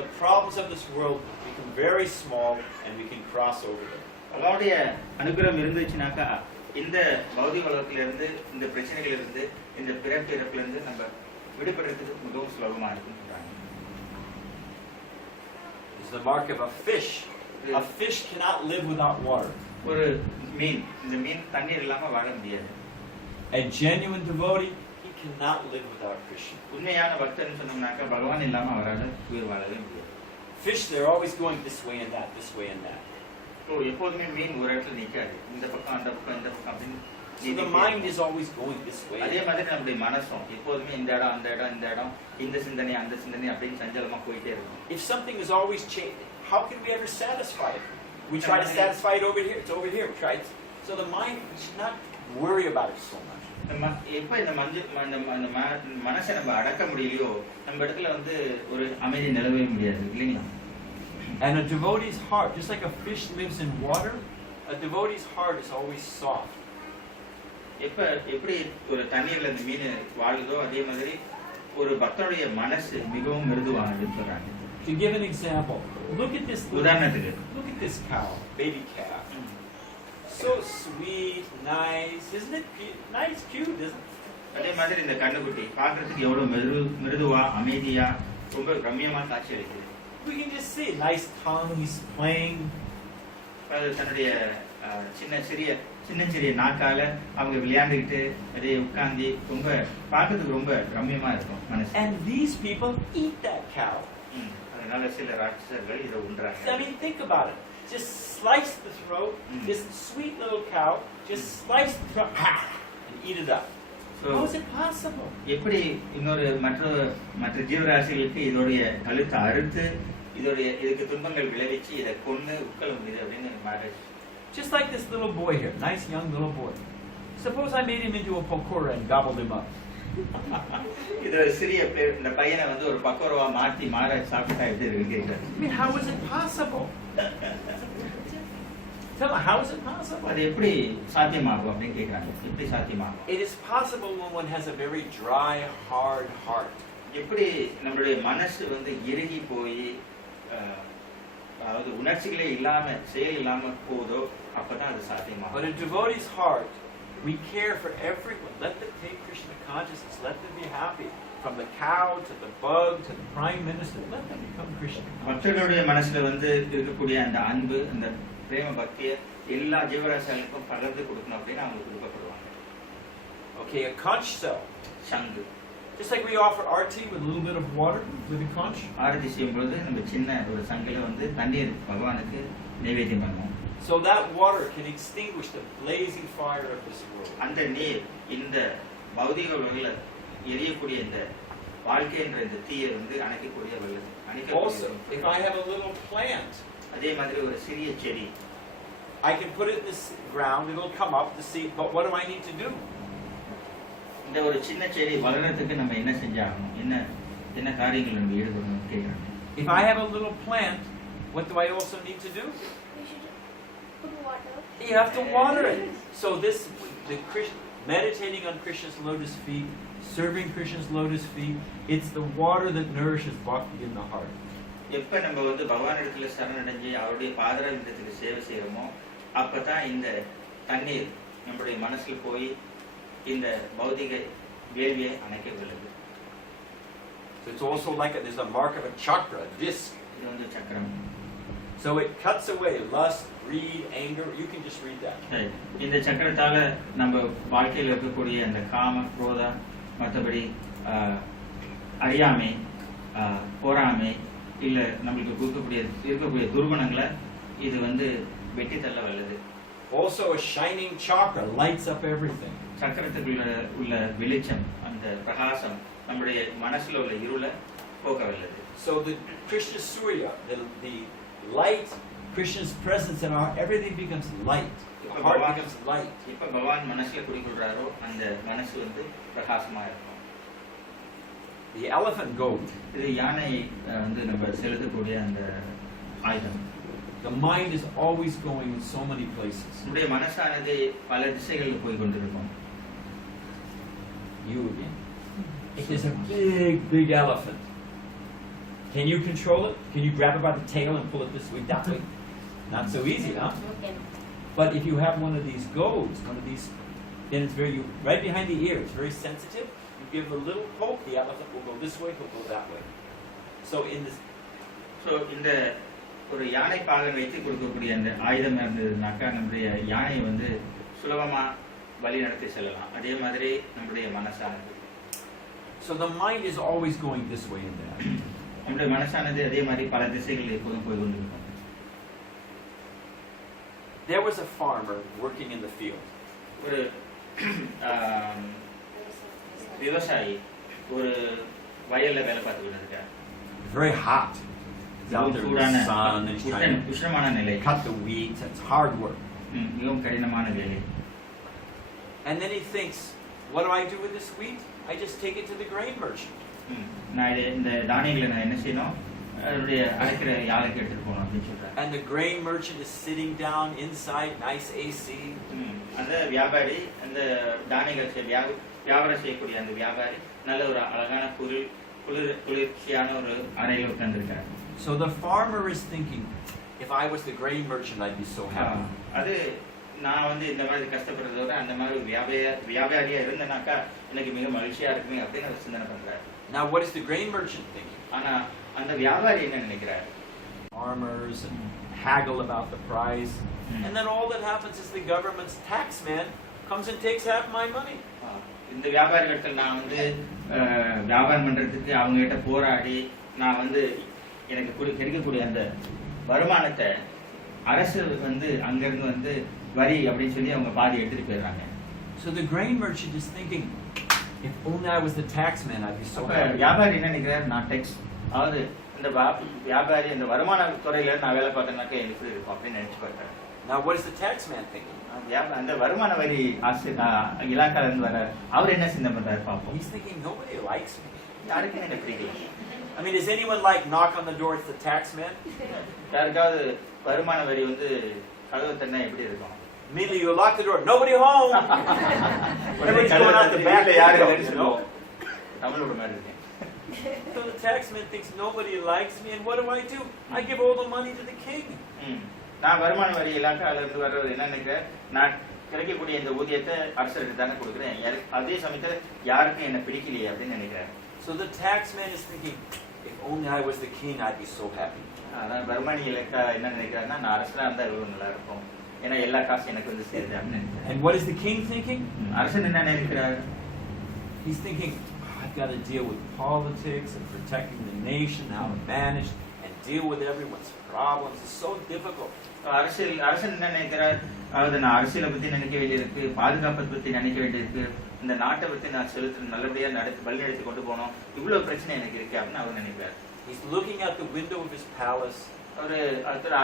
the problems of this world become very small and we can cross over them. அவருடைய அனுகிரகம் இருந்துச்சுனாக்கா இந்த பௌதிக உலகத்திலிருந்து, இந்த பிரச்சனைகளிலிருந்து, இந்த பிறப்பு இறப்பிலிருந்து நம்ம விடுபடுறதுக்கு மிகவும் சுலபமா இருக்கும். It's the mark of a fish. A fish cannot live without water. ஒரு மீன், இந்த மீன் தண்ணீர் இல்லாம வாழ முடியாது. A genuine devotee, he cannot live without Krishna. உண்மையான பக்தன் சொன்னோம்னாக்கா பகவான் இல்லாம அவரால் உயிர் வாழவே முடியாது. Fish, they're always going this way and that, this way and that. எப்போதுமே மீன் ஒரு இடத்துல நிக்காது, இந்த பக்கம் அந்த பக்கம் இந்த பக்கம் அப்படின்னு. So the mind is always going this way. அதே மாதிரி நம்முடைய மனசும் எப்போதுமே இந்த இடம் அந்த இடம் இந்த இடம், இந்த சிந்தனை அந்த சிந்தனை அப்படின்னு சஞ்சலமா போயிட்டே இருக்கும். If something is always changing, how can we ever satisfy it? We try to satisfy it over here. It's over here. We try it. So the mind should not worry about it so much. எப்ப இந்த மனசை நம்ம அடக்க முடியலையோ நம்ம இடத்துல ஒரு அமைதி நிலவவே முடியாது, இல்லைங்களா? And a devotee's heart, just like a fish lives in water, a devotee's heart is always soft. எப்படி ஒரு தண்ணீர்ல இந்த மீன் வாழுதோ அதே மாதிரி ஒரு பக்தனுடைய மனசு மிகவும் மிருதுவானதுன்னு சொல்றாங்க. To give an example, look at this. உதாரணத்துக்கு, look at this cow, baby calf. So sweet, nice, isn't it? Nice, cute, isn't it? அதே மாதிரி இந்த கண்ணுக்குட்டி பார்க்கிறதுக்கு எவ்வளவு மிருதுவா அமைதியா ரொம்ப ரம்மியமா காட்சி அளிக்குது. We can just see nice tongue, he's playing. அது தன்னுடைய சின்ன சிறிய நாக்கால அவங்க விளையாண்டுக்கிட்டு அதே உட்கார்ந்து ரொம்ப பார்க்கிறதுக்கு ரொம்ப ரம்மியமா இருக்கும் மனசு. And these people eat that cow. அதனால சில ராட்சசர்கள் இதை உண்றாங்க. I mean, think about it. Just slice the throat, this sweet little cow, just slice the throat and eat it up. How is it possible? எப்படி இன்னொரு மற்ற ஜீவராசிகளுக்கு இதோடைய கழுத்தை அறுத்து இதுக்கு துன்பங்கள் விளைவிச்சு இதை கொன்னு உட்கொள்ள முடியுது அப்படின்னு Maharaj. Just like this little boy here, nice young little boy. Suppose I made him into a pakora and gobbled him up. இது சிறிய இந்த பையனை ஒரு பக்கோரவா மாத்தி மகாராஜ் சாப்பிட்டா எப்படி இருக்கு கேக்குறாரு. I mean, how is it possible? Tell me, how is it possible? அது எப்படி சாத்தியமாகும் அப்படின்னு கேக்குறாங்க. எப்படி சாத்தியமாகும்? It is possible when one has a very dry, hard heart. எப்படி நம்மளுடைய மனசு இறுகி போய் அதாவது உணர்ச்சிகளே இல்லாம செயல் இல்லாம போதோ அப்பதான் அது சாத்தியமாகும். But a devotee's heart, we care for everyone. Let them take Krishna consciousness. Let them be happy. From the cow to the bug to the prime minister, let them become Krishna. மக்களுடைய மனசுல இருக்கக்கூடிய அந்த அன்பு, அந்த பிரேம பக்தியை எல்லா ஜீவராசிகளுக்கும் பகிர்ந்து கொடுக்கணும் அப்படின்னு அவங்க விருப்பப்படுவாங்க. Okay, a conch cell. சங்கு. Just like we offer arti with a little bit of water with a conch. ஆரத்தி செய்யும் பொழுது நம்ம சின்ன ஒரு சங்கில தண்ணீர் பகவானுக்கு நைவேத்தியம் பண்ணுவோம். So that water can extinguish the blazing fire of this world. அந்த நீர் இந்த பௌதிக உலகில எரியக்கூடிய இந்த வாழ்க்கை என்ற இந்த தீயை அணைக்கக்கூடிய வல்லது. Also, if I have a little plant, அதே மாதிரி ஒரு சிறிய செடி I can put it in this ground, it'll come up, the seed, but what do I need to do? இந்த ஒரு சின்ன செடி வளர்றதுக்கு நம்ம என்ன செஞ்சாகணும், என்ன என்ன காரியங்கள் நம்ம ஈடுபடணும் கேட்குறாங்க. If I have a little plant, what do I also need to do? You should put water. You have to water it. So this, meditating on Krishna's lotus feet, serving Krishna's lotus feet, it's the water that nourishes bhakti in the heart. எப்ப நம்ம வந்து பகவான் இடத்துல சரணடைஞ்சு அவருடைய பாதரவிந்தத்துக்கு சேவை செய்யறோமோ அப்பதான் இந்த தண்ணீர் நம்முடைய மனசுல போய் இந்த பௌதிக வேள்வியை அணைக்க விழுது. So it's also like there's a mark of a chakra, a disc. இது வந்து சக்கரம். So it cuts away lust, greed, anger. You can just read that. இந்த சக்கரத்தால நம்ம வாழ்க்கையில் இருக்கக்கூடிய அந்த காம, குரோத, மற்றபடி அறியாமை, போராமை, இல்ல நம்மளுக்கு இருக்கக்கூடிய துர்குணங்களை இது வந்து வெட்டி தள்ள வல்லது. Also a shining chakra lights up everything. சக்கரத்துக்குள்ள உள்ள வெளிச்சம், அந்த பிரகாசம் நம்முடைய மனசுல உள்ள இருளை போக்க வல்லது. So the Krishna Surya, the light, Krishna's presence in our everything becomes light. The heart becomes light. இப்ப பகவான் மனசுல குடிகொள்றாரோ அந்த மனசு வந்து பிரகாசமா இருக்கும். The elephant goat. இது யானை வந்து நம்ம செலுத்தக்கூடிய அந்த ஆயுதம். The mind is always going in so many places. நம்முடைய மனசானது பல திசைகளில் போய் கொண்டிருக்கும். You again. If there's a big elephant, can you control it? Can you grab it by the tail and pull it this way, that way? Not so easy, huh? Okay. But if you have one of these goads, one of these, then it's right behind the ear. It's very sensitive. You give a little poke, the elephant will go this way, he'll go that way. So இந்த ஒரு யானை பாகன் வைத்து கொடுக்கக்கூடிய அந்த ஆயுதம் இருந்ததுனாக்கா நம்முடைய யானையை வந்து சுலபமா வழி நடத்தி செல்லலாம். அதே மாதிரி நம்முடைய மனசானது. So the mind is always going this way and that. நம்முடைய மனசானது அதே மாதிரி பல திசைகளில் எப்போதும் போய் கொண்டிருக்கும். There was a farmer working in the field. ஒரு விவசாயி ஒரு வயல்ல வேலை பார்த்துக்கிட்டு இருக்கார். Very hot. He's out there in the sun and he's trying உஷ்ணமான நிலை. to cut the wheat. It's hard work. மிகவும் கடினமான வேலை. And then he thinks, what do I do with this wheat? I just take it to the grain merchant. நான் இந்த தானியங்களை நான் என்ன செய்யணும்? அவருடைய அரைக்கிற யாருக்கு எடுத்துட்டு போகணும் அப்படின்னு சொல்றாரு. And the grain merchant is sitting down inside, nice AC. அந்த வியாபாரி அந்த தானியங்கள் வியாபாரம் செய்யக்கூடிய அந்த வியாபாரி நல்ல ஒரு அழகான குளிர்ச்சியான ஒரு அறையில் உட்கார்ந்திருக்காரு. So the farmer is thinking, if I was the grain merchant, I'd be so happy. அது நான் வந்து இந்த மாதிரி கஷ்டப்படுறதோட அந்த மாதிரி வியாபாரியா இருந்தேனாக்கா எனக்கு மிக மகிழ்ச்சியா இருக்குமே அப்படின்னு அவர் சிந்தனை பண்றாரு. Now what is the grain merchant thinking? ஆனா அந்த வியாபாரி என்ன நினைக்கிறார்? Farmers and haggle about the price. And then all that happens is the government's tax man comes and takes half my money. இந்த வியாபாரிகள் நான் வந்து வியாபாரம் பண்றதுக்கு அவங்க கிட்ட போராடி நான் வந்து எனக்கு கிடைக்கக்கூடிய அந்த வருமானத்தை அரசு வந்து அங்கிருந்து வந்து வரி அப்படின்னு சொல்லி அவங்க பாதி எடுத்துட்டு போயிடுறாங்க. So the grain merchant is thinking, if only I was the tax man, I'd be so happy. வியாபாரி என்ன நினைக்கிறார்? நான் டேக்ஸ் அதாவது இந்த வியாபாரி இந்த வருமான துறையில நான் வேலை பார்த்தேன்னாக்க எனக்கு இருக்கும் அப்படின்னு நினைச்சு பார்த்தாரு. Now what is the tax man thinking? அந்த வருமான வரி இலாக்கால இருந்து வர அவர் என்ன சிந்தனை பண்றாரு பாப்போம். He's thinking nobody likes me. யாருக்கும் என்ன பிடிக்கல. I mean, does anyone like knock on the door? It's the tax man. யாருக்காவது வருமான வரி வந்து கதவு தட்டினா எப்படி இருக்கும்? Immediately you lock the door. Nobody home. Everybody's going out the back. தமிழோட மாதிரி இருக்கு. So the tax man thinks nobody likes me, and what do? I give all the money to the king. நான் வருமான வரி இலாக்கால இருந்து வர்றது என்ன நினைக்கிறேன்? நான் கிடைக்கக்கூடிய இந்த ஊதியத்தை அரசருக்கு தானே கொடுக்குறேன். அதே சமயத்துல யாருக்கும் என்ன பிடிக்கலையே அப்படின்னு நினைக்கிறேன். So the tax man is thinking, if only I was the king, I'd be so happy. அதான் வருமான இலாக்கா என்ன நினைக்கிறாருன்னா நான் அரசனா இருந்தா எவ்வளவு நல்லா இருக்கும். ஏன்னா எல்லா காசும் எனக்கு வந்து சேருது அப்படின்னு நினைக்கிறேன். And what is the king thinking? அரசன் என்ன நினைக்கிறார்? He's thinking, I've got to deal with politics and protecting the nation, how to manage and deal with everyone's problems. It's so difficult. அரசன் என்ன நினைக்கிறார்? அதாவது நான் அரசியலை பத்தி நினைக்க வேண்டியிருக்கு, பாதுகாப்பை பத்தி நினைக்க வேண்டியிருக்கு, இந்த நாட்டை பத்தி நான் நல்லபடியா வழி நடத்தி கொண்டு போனோம், இவ்வளவு பிரச்சனை எனக்கு இருக்கு அப்படின்னு அவர் நினைக்கிறார். He's looking out the window of his palace ஒரு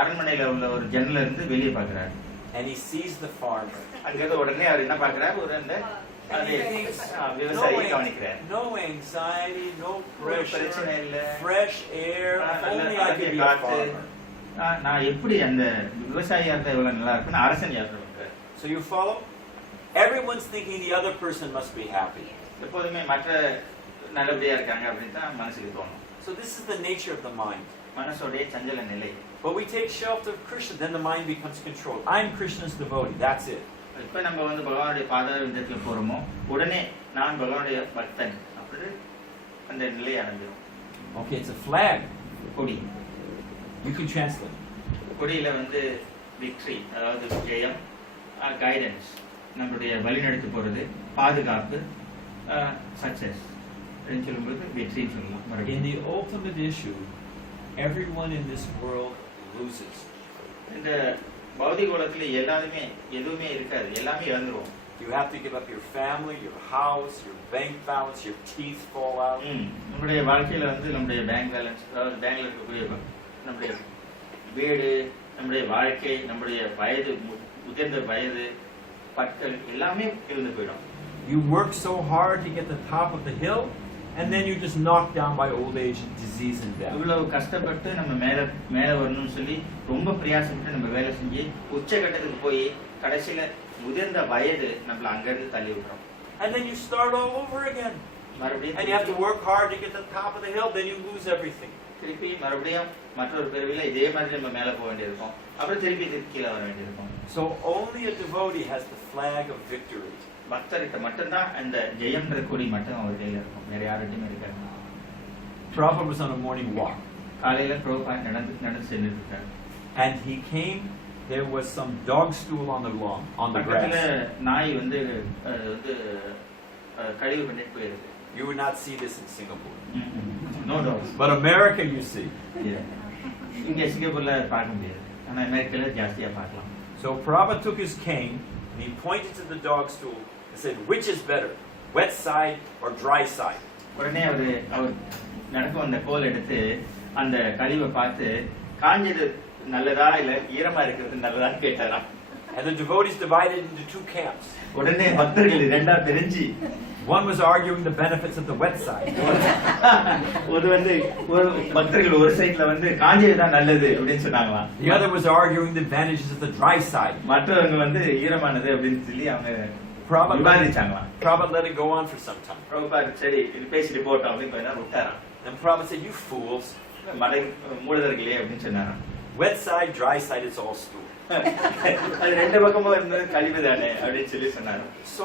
அரண்மனையில உள்ள ஒரு ஜன்னல்ல இருந்து வெளியே பார்க்கறாரு. And he sees the farmer. அங்க உடனே அவர் என்ன பார்க்கறாரு? ஒரு அந்த விவசாயியை கவனிக்கிறார். No anxiety, no pressure, பிரச்சனை இல்ல. fresh air, only I can be a farmer. நான் எப்படி அந்த விவசாயியா இருந்தா இவ்வளவு நல்லா இருக்குன்னு அரசன் யோசனை பண்றாரு. So you follow? Everyone's thinking the other person must be happy. எப்போதுமே மற்ற நல்லபடியா இருக்காங்க அப்படின்னு தான் மனசுக்கு தோணும். So this is the nature of the mind. மனசோடைய சஞ்சல நிலை. But we take shelter of Krishna, then the mind becomes controlled. I'm Krishna's devotee, that's it. இப்ப நம்ம வந்து பகவானுடைய பாத விதத்துல போறோமோ உடனே நான் பகவானுடைய பக்தன் அப்படி அந்த நிலை அடைஞ்சிரும். Okay, it's a flag. கொடி. You can translate. கொடியில வந்து விக்டரி, அதாவது ஜெயம், கைடன்ஸ், நம்மளுடைய வழிநடத்தி போறது, பாதுகாப்பு, சக்சஸ் சொல்லும்போது வெற்றின்னு சொல்லலாம். In the ultimate issue, everyone in this world loses. இந்த பௌதிக உலகத்துல எல்லாருமே எதுவுமே இருக்காது, எல்லாமே இழந்துருவோம். You have to give up your family, your house, your bank balance, your teeth fall out. நம்முடைய வாழ்க்கையில வந்து நம்முடைய பேங்க் பேலன்ஸ், அதாவது பேங்க்ல இருக்கக்கூடிய நம்முடைய வீடு, நம்முடைய வாழ்க்கை, நம்முடைய வயது, முதிர்ந்த வயது, பற்கள் எல்லாமே இருந்து போயிடும். You work so hard to get the top of the hill, and then you're just knocked down by old age and disease and death. இவ்வளவு கஷ்டப்பட்டு நம்ம மேல வரணும்னு சொல்லி ரொம்ப பிரயாசப்பட்டு நம்ம வேலை செஞ்சு உச்சகட்டத்துக்கு போய் கடைசியில முதிர்ந்த வயது நம்மள அங்க இருந்து தள்ளி விடுறோம். And then you start all over again. மறுபடியும் And you have to work hard to get to the top of the hill, then you lose everything. திருப்பி மறுபடியும் மற்றொரு பிறவில இதே மாதிரி நம்ம மேல போக வேண்டியிருக்கும், அப்புறம் திருப்பி கீழே வர வேண்டியிருக்கும். So only a devotee has the flag of victory. பக்தர்கிட்ட மட்டும்தான் அந்த ஜெயம்ன்ற கொடி மட்டும் அவர் கையில இருக்கும், வேற யார்கிட்டயும் இருக்காது. Prabhupada was on a morning walk. காலையில பிரபுபாத் நடந்து சென்றுட்டு இருக்காரு. And he came, there was some dog stool on the lawn, on the grass. நாய் வந்து கழிவு பண்ணிட்டு போயிருக்கு. You would not see this in Singapore. No dogs. But America you see. இங்க சிங்கப்பூர்ல பார்க்க முடியாது, ஆனா அமெரிக்கால ஜாஸ்தியா பார்க்கலாம். So Prabhupada took his cane and he pointed to the dog stool and said, which is better, wet side or dry side? உடனே அவர் நடக்கும் அந்த கோல் எடுத்து அந்த கழிவை பார்த்து காஞ்சது நல்லதா இல்ல ஈரமா இருக்கிறது நல்லதான்னு கேட்டாராம். And the devotees divided into two camps. உடனே பக்தர்கள் இரண்டா பிரிஞ்சு, one was arguing the benefits of the wet side. பக்தர்கள் ஒரு சைடுல வந்து காஞ்சது தான் நல்லது அப்படினு சொன்னாங்களாம். The other was arguing the advantages of the dry side. மற்றவங்க வந்து ஈரமானது அப்படினு சொல்லி அவங்க விவாதிச்சாங்களாம். Prabhupada let it go on for some time. Prabhupad சரி இது பேசிட்டு போட்டோம் அப்படின்னு கொஞ்ச நேரம் விட்டாராம். And Prabhupada said, you fools, மலை மூடர்களே அப்படின்னு சொன்னாராம். wet side, dry side, it's all stool. அது ரெண்டு பக்கமும் இருந்தது கழிவு தானே அப்படின்னு சொல்லி சொன்னாரு. So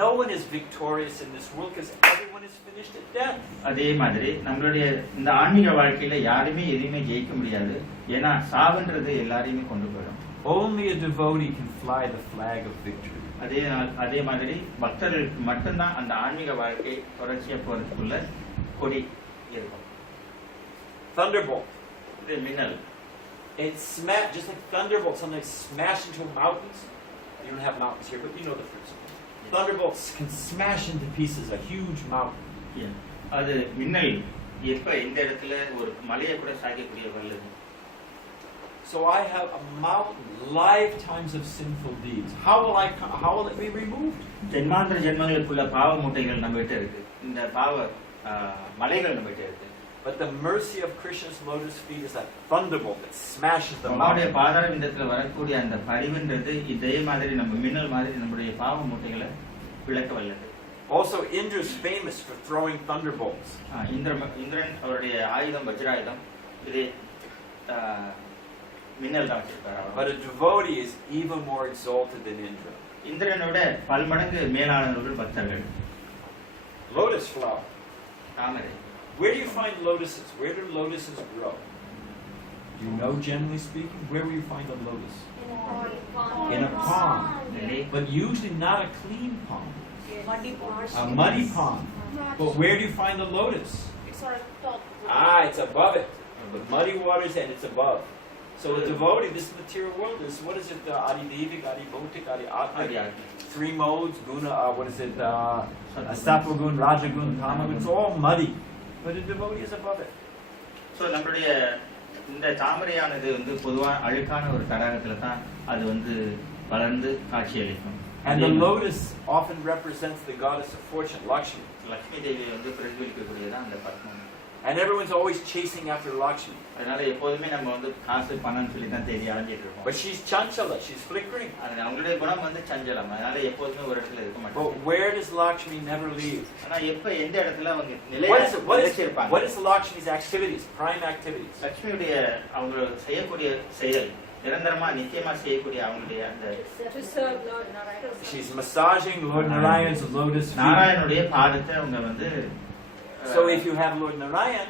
no one is victorious in this world because everyone is finished at death. அதே மாதிரி நம்மளுடைய இந்த ஆன்மீக வாழ்க்கையில யாருமே எதையுமே ஜெயிக்க முடியாது, ஏன்னா சாவுன்றது எல்லாரையுமே கொண்டு போயிடும். Only a devotee can fly the flag of victory. அதே மாதிரி பக்தர்களுக்கு மட்டும்தான் அந்த ஆன்மீக வாழ்க்கை தொடர்ச்சியா போறதுக்குள்ள கொடி இருக்கும். Thunderbolt. இது மின்னல். It's just like thunderbolt, sometimes smash into mountains. You don't have mountains here, but you know the principle. Thunderbolts can smash into pieces a huge mountain. அது மின்னல் எப்ப இந்த இடத்துல ஒரு மலையை கூட சாய்க்கக்கூடிய வல்லது. So I have a mountain, lifetimes of sinful deeds. How will it be removed? ஜென்மாந்திர ஜென்மங்களுக்குள்ள பாவ மூட்டைகள் நம்ம கிட்ட இருக்கு, இந்த பாவ மலைகள் நம்ம கிட்ட இருக்கு. But the mercy of Krishna's lotus feet is a thunderbolt that smashes the அவருடைய mountain. பாதாள விந்தத்துல வரக்கூடிய அந்த பரிவுன்றது இதே மாதிரி நம்ம மின்னல் மாதிரி நம்முடைய பாவ மூட்டைகளை விளக்க வல்லது. Also, Indra is famous for throwing thunderbolts. Indiran அவருடைய ஆயுதம் வஜ்ராயுதம் இது மின்னல் தான் வச்சிருக்காரு. But a devotee is even more exalted than Indra. இந்திரனோட பல்மடங்கு மேலானவர்கள் பக்தர்கள். Lotus flower. Thamarai. Where do you find lotuses? Where do lotuses grow? Do you know, generally speaking, where will you find a lotus? In a pond. But usually not a clean pond. A muddy pond. But where do you find the lotus? It's on top. It's above it. The muddy waters and it's above. So the devotee, this material world, what is it? Adidevik, Adibhotik, Adi-Atmik. 3 modes, guna, what is it? Sattva gun, Rajagun, Tamagun. It's all muddy. But the devotee is above it. So நம்மளுடைய இந்த தாமரையானது வந்து பொதுவா அழுக்கான ஒரு தடாகத்துல தான் அது வந்து வளர்ந்து காட்சியளிக்கும். And the lotus often represents the goddess of fortune, Lakshmi. Lakshmi தேவியை வந்து பிரதிபலிக்கக்கூடியதான் அந்த பத்மம். And everyone's always chasing after Lakshmi. அதனால எப்போதுமே நம்ம வந்து காசு பணம்னு சொல்லி தான் தேடி அலைஞ்சிட்டு இருக்கோம். But she's chanchala, she's flickering. அது அவங்களுடைய குணம் வந்து சஞ்சலம். அதனால எப்போதுமே ஒரு இடத்துல இருக்க மாட்டாங்க. But where does Lakshmi never leave? ஆனா எப்ப எந்த இடத்துல அவங்க நிலைச்சிருப்பாங்க? What is Lakshmi's activities, prime activities? லட்சுமியுடைய அவங்க செய்யக்கூடிய செயல் நிரந்தரமா நிச்சயமா செய்யக்கூடிய அவங்களுடைய அந்த To serve Lord Narayana. She's massaging Lord Narayan's lotus feet. நாராயணனுடைய பாதத்தை அவங்க வந்து So if you have Lord Narayan,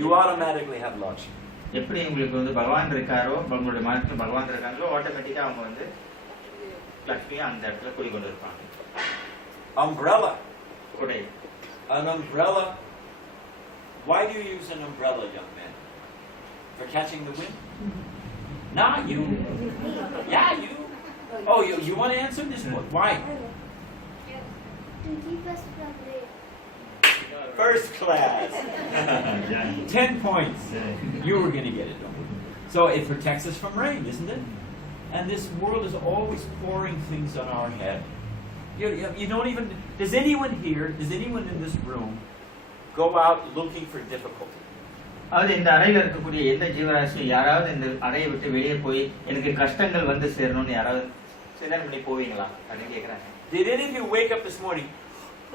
you automatically have Lakshmi. எப்படி உங்களுக்கு வந்து பகவான் இருக்காரோ உங்களுடைய மனசுல பகவான் இருக்காங்களோ ஆட்டோமேட்டிக்கா அவங்க வந்து லட்சுமியை அந்த இடத்துல குடிக்கொண்டு இருப்பாங்க. Umbrella. குடை. An umbrella. Why do you use an umbrella, young man? For catching the wind? Not you. Yeah, you. Oh, you want to answer this one? Why? To keep us from rain. First class. 10 points. You were going to get it, don't you? So it protects us from rain, isn't it? And this world is always pouring things on our head. You don't even... Does anyone here, does anyone in this room go out looking for difficulty? அது இந்த அறையில இருக்கக்கூடிய எந்த ஜீவராசியும் யாராவது இந்த அறையை விட்டு வெளியே போய் எனக்கு கஷ்டங்கள் வந்து சேரணும்னு யாராவது சிந்தனை பண்ணி போவீங்களா அப்படின்னு கேக்குறாங்க. Did any of you wake up this morning?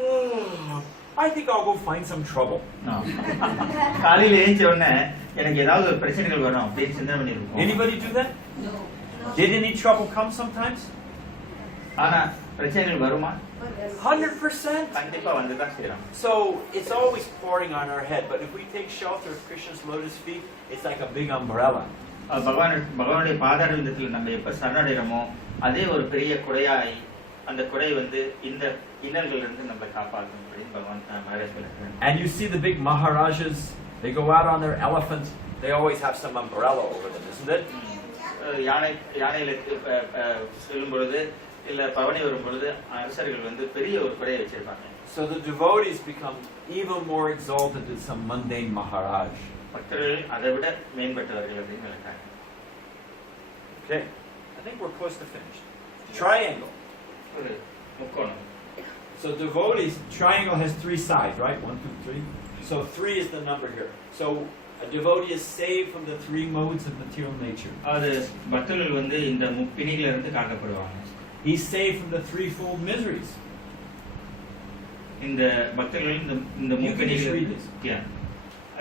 Oh, I think I'll go find some trouble. காலையில எழுந்த உடனே எனக்கு ஏதாவது ஒரு பிரச்சனைகள் வரும் அப்படின்னு சிந்தனை பண்ணி இருக்கோம். Anybody do that? No. Did any trouble come sometimes? ஆனா பிரச்சனைகள் வருமா? 100%. கண்டிப்பா வந்து தான் சேரும். So it's always pouring on our head, but if we take shelter of Krishna's lotus feet, it's like a big umbrella. பகவானுடைய பாதாரவிந்தத்துல நம்ம எப்ப சரணடைறோமோ அதே ஒரு பெரிய குடையாய் அந்த குடை வந்து இந்த இன்னல்கள்ல இருந்து நம்மை காப்பாற்றும் அப்படின்னு பகவான் மகாராஜ் சொல்றாரு. And you see the big Maharajas, they go out on their elephants, they always have some umbrella over them, isn't it? யானையில செல்லும் பொழுது இல்ல பவனி வரும் பொழுது அரசர்கள் வந்து பெரிய ஒரு குடையை வச்சிருப்பாங்க. So the devotees become even more exalted than some mundane Maharaj. பக்தர்கள் அதை விட மேம்பட்டவர்கள் அப்படின்னு நினைக்கிறாங்க. Okay, I think we're close to finished. Triangle. ஒரு முக்கோணம். So devotees, triangle has 3 sides, right? 1, 2, 3. So 3 is the number here. So a devotee is saved from the 3 modes of material nature. அது பக்தர்கள் வந்து இந்த முப்பிணியில இருந்து காக்கப்படுவாங்க. He's saved from the 3-fold miseries. இந்த பக்தர்கள் இந்த முப்பிணியில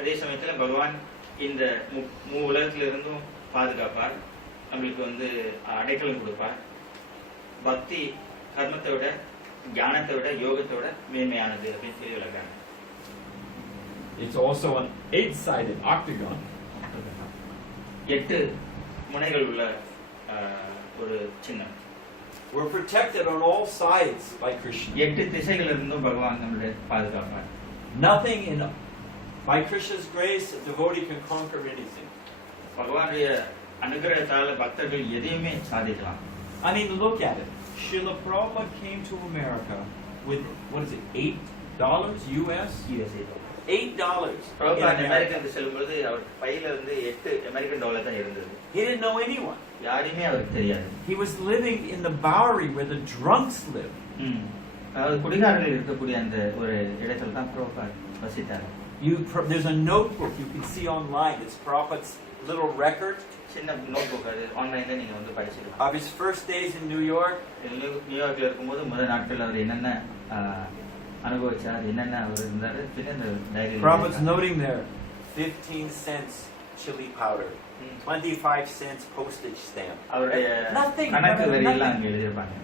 அதே சமயத்துல பகவான் இந்த உலகத்துல இருந்தும் பாதுகாப்பார், நம்மளுக்கு வந்து அடைக்கலம் கொடுப்பார். பக்தி கர்மத்தை விட ஞானத்தை விட யோகத்தை விட மேன்மையானது அப்படின்னு சொல்லி விளக்காங்க. It's also an 8-sided octagon. 8 முனைகள் உள்ள ஒரு சின்னம். We're protected on all sides by Krishna. 8 திசைகளில் இருந்தும் பகவான் நம்மளை பாதுகாப்பார். Nothing in by Krishna's grace a devotee can conquer anything. பகவானுடைய அனுகிரகத்தால பக்தர்கள் எதையுமே சாதிக்கலாம். I mean, look at it. Srila Prabhupada came to America with, what is it, $8 US? USA. $8. பிரபுபாத் அமெரிக்காவுக்கு செல்லும்போது அவர் பையில வந்து $8 தான் இருந்தது. He didn't know anyone. யாரையுமே அவருக்கு தெரியாது. He was living in the Bowery where the drunks live. அதாவது குடிகாரர்கள் இருக்கக்கூடிய அந்த ஒரு இடத்துல தான் பிரபுபாத் வசித்தார். There's a notebook you can see online. It's Prabhupada's little record. சின்ன நோட்புக் அது ஆன்லைன்ல நீங்க வந்து படிச்சிடலாம். Of his first days in New York. நியூயார்க்ல இருக்கும்போது முதல் நாட்கள் அவர் என்னென்ன அனுபவிச்சார், என்னென்ன அவர் இருந்தாரு, பின்ன diary. Prabhupada's noting there 15 cents chili powder, 25 cents postage stamp. அவருடைய கணக்கு வரியெல்லாம் அங்க எழுதியிருப்பாங்க.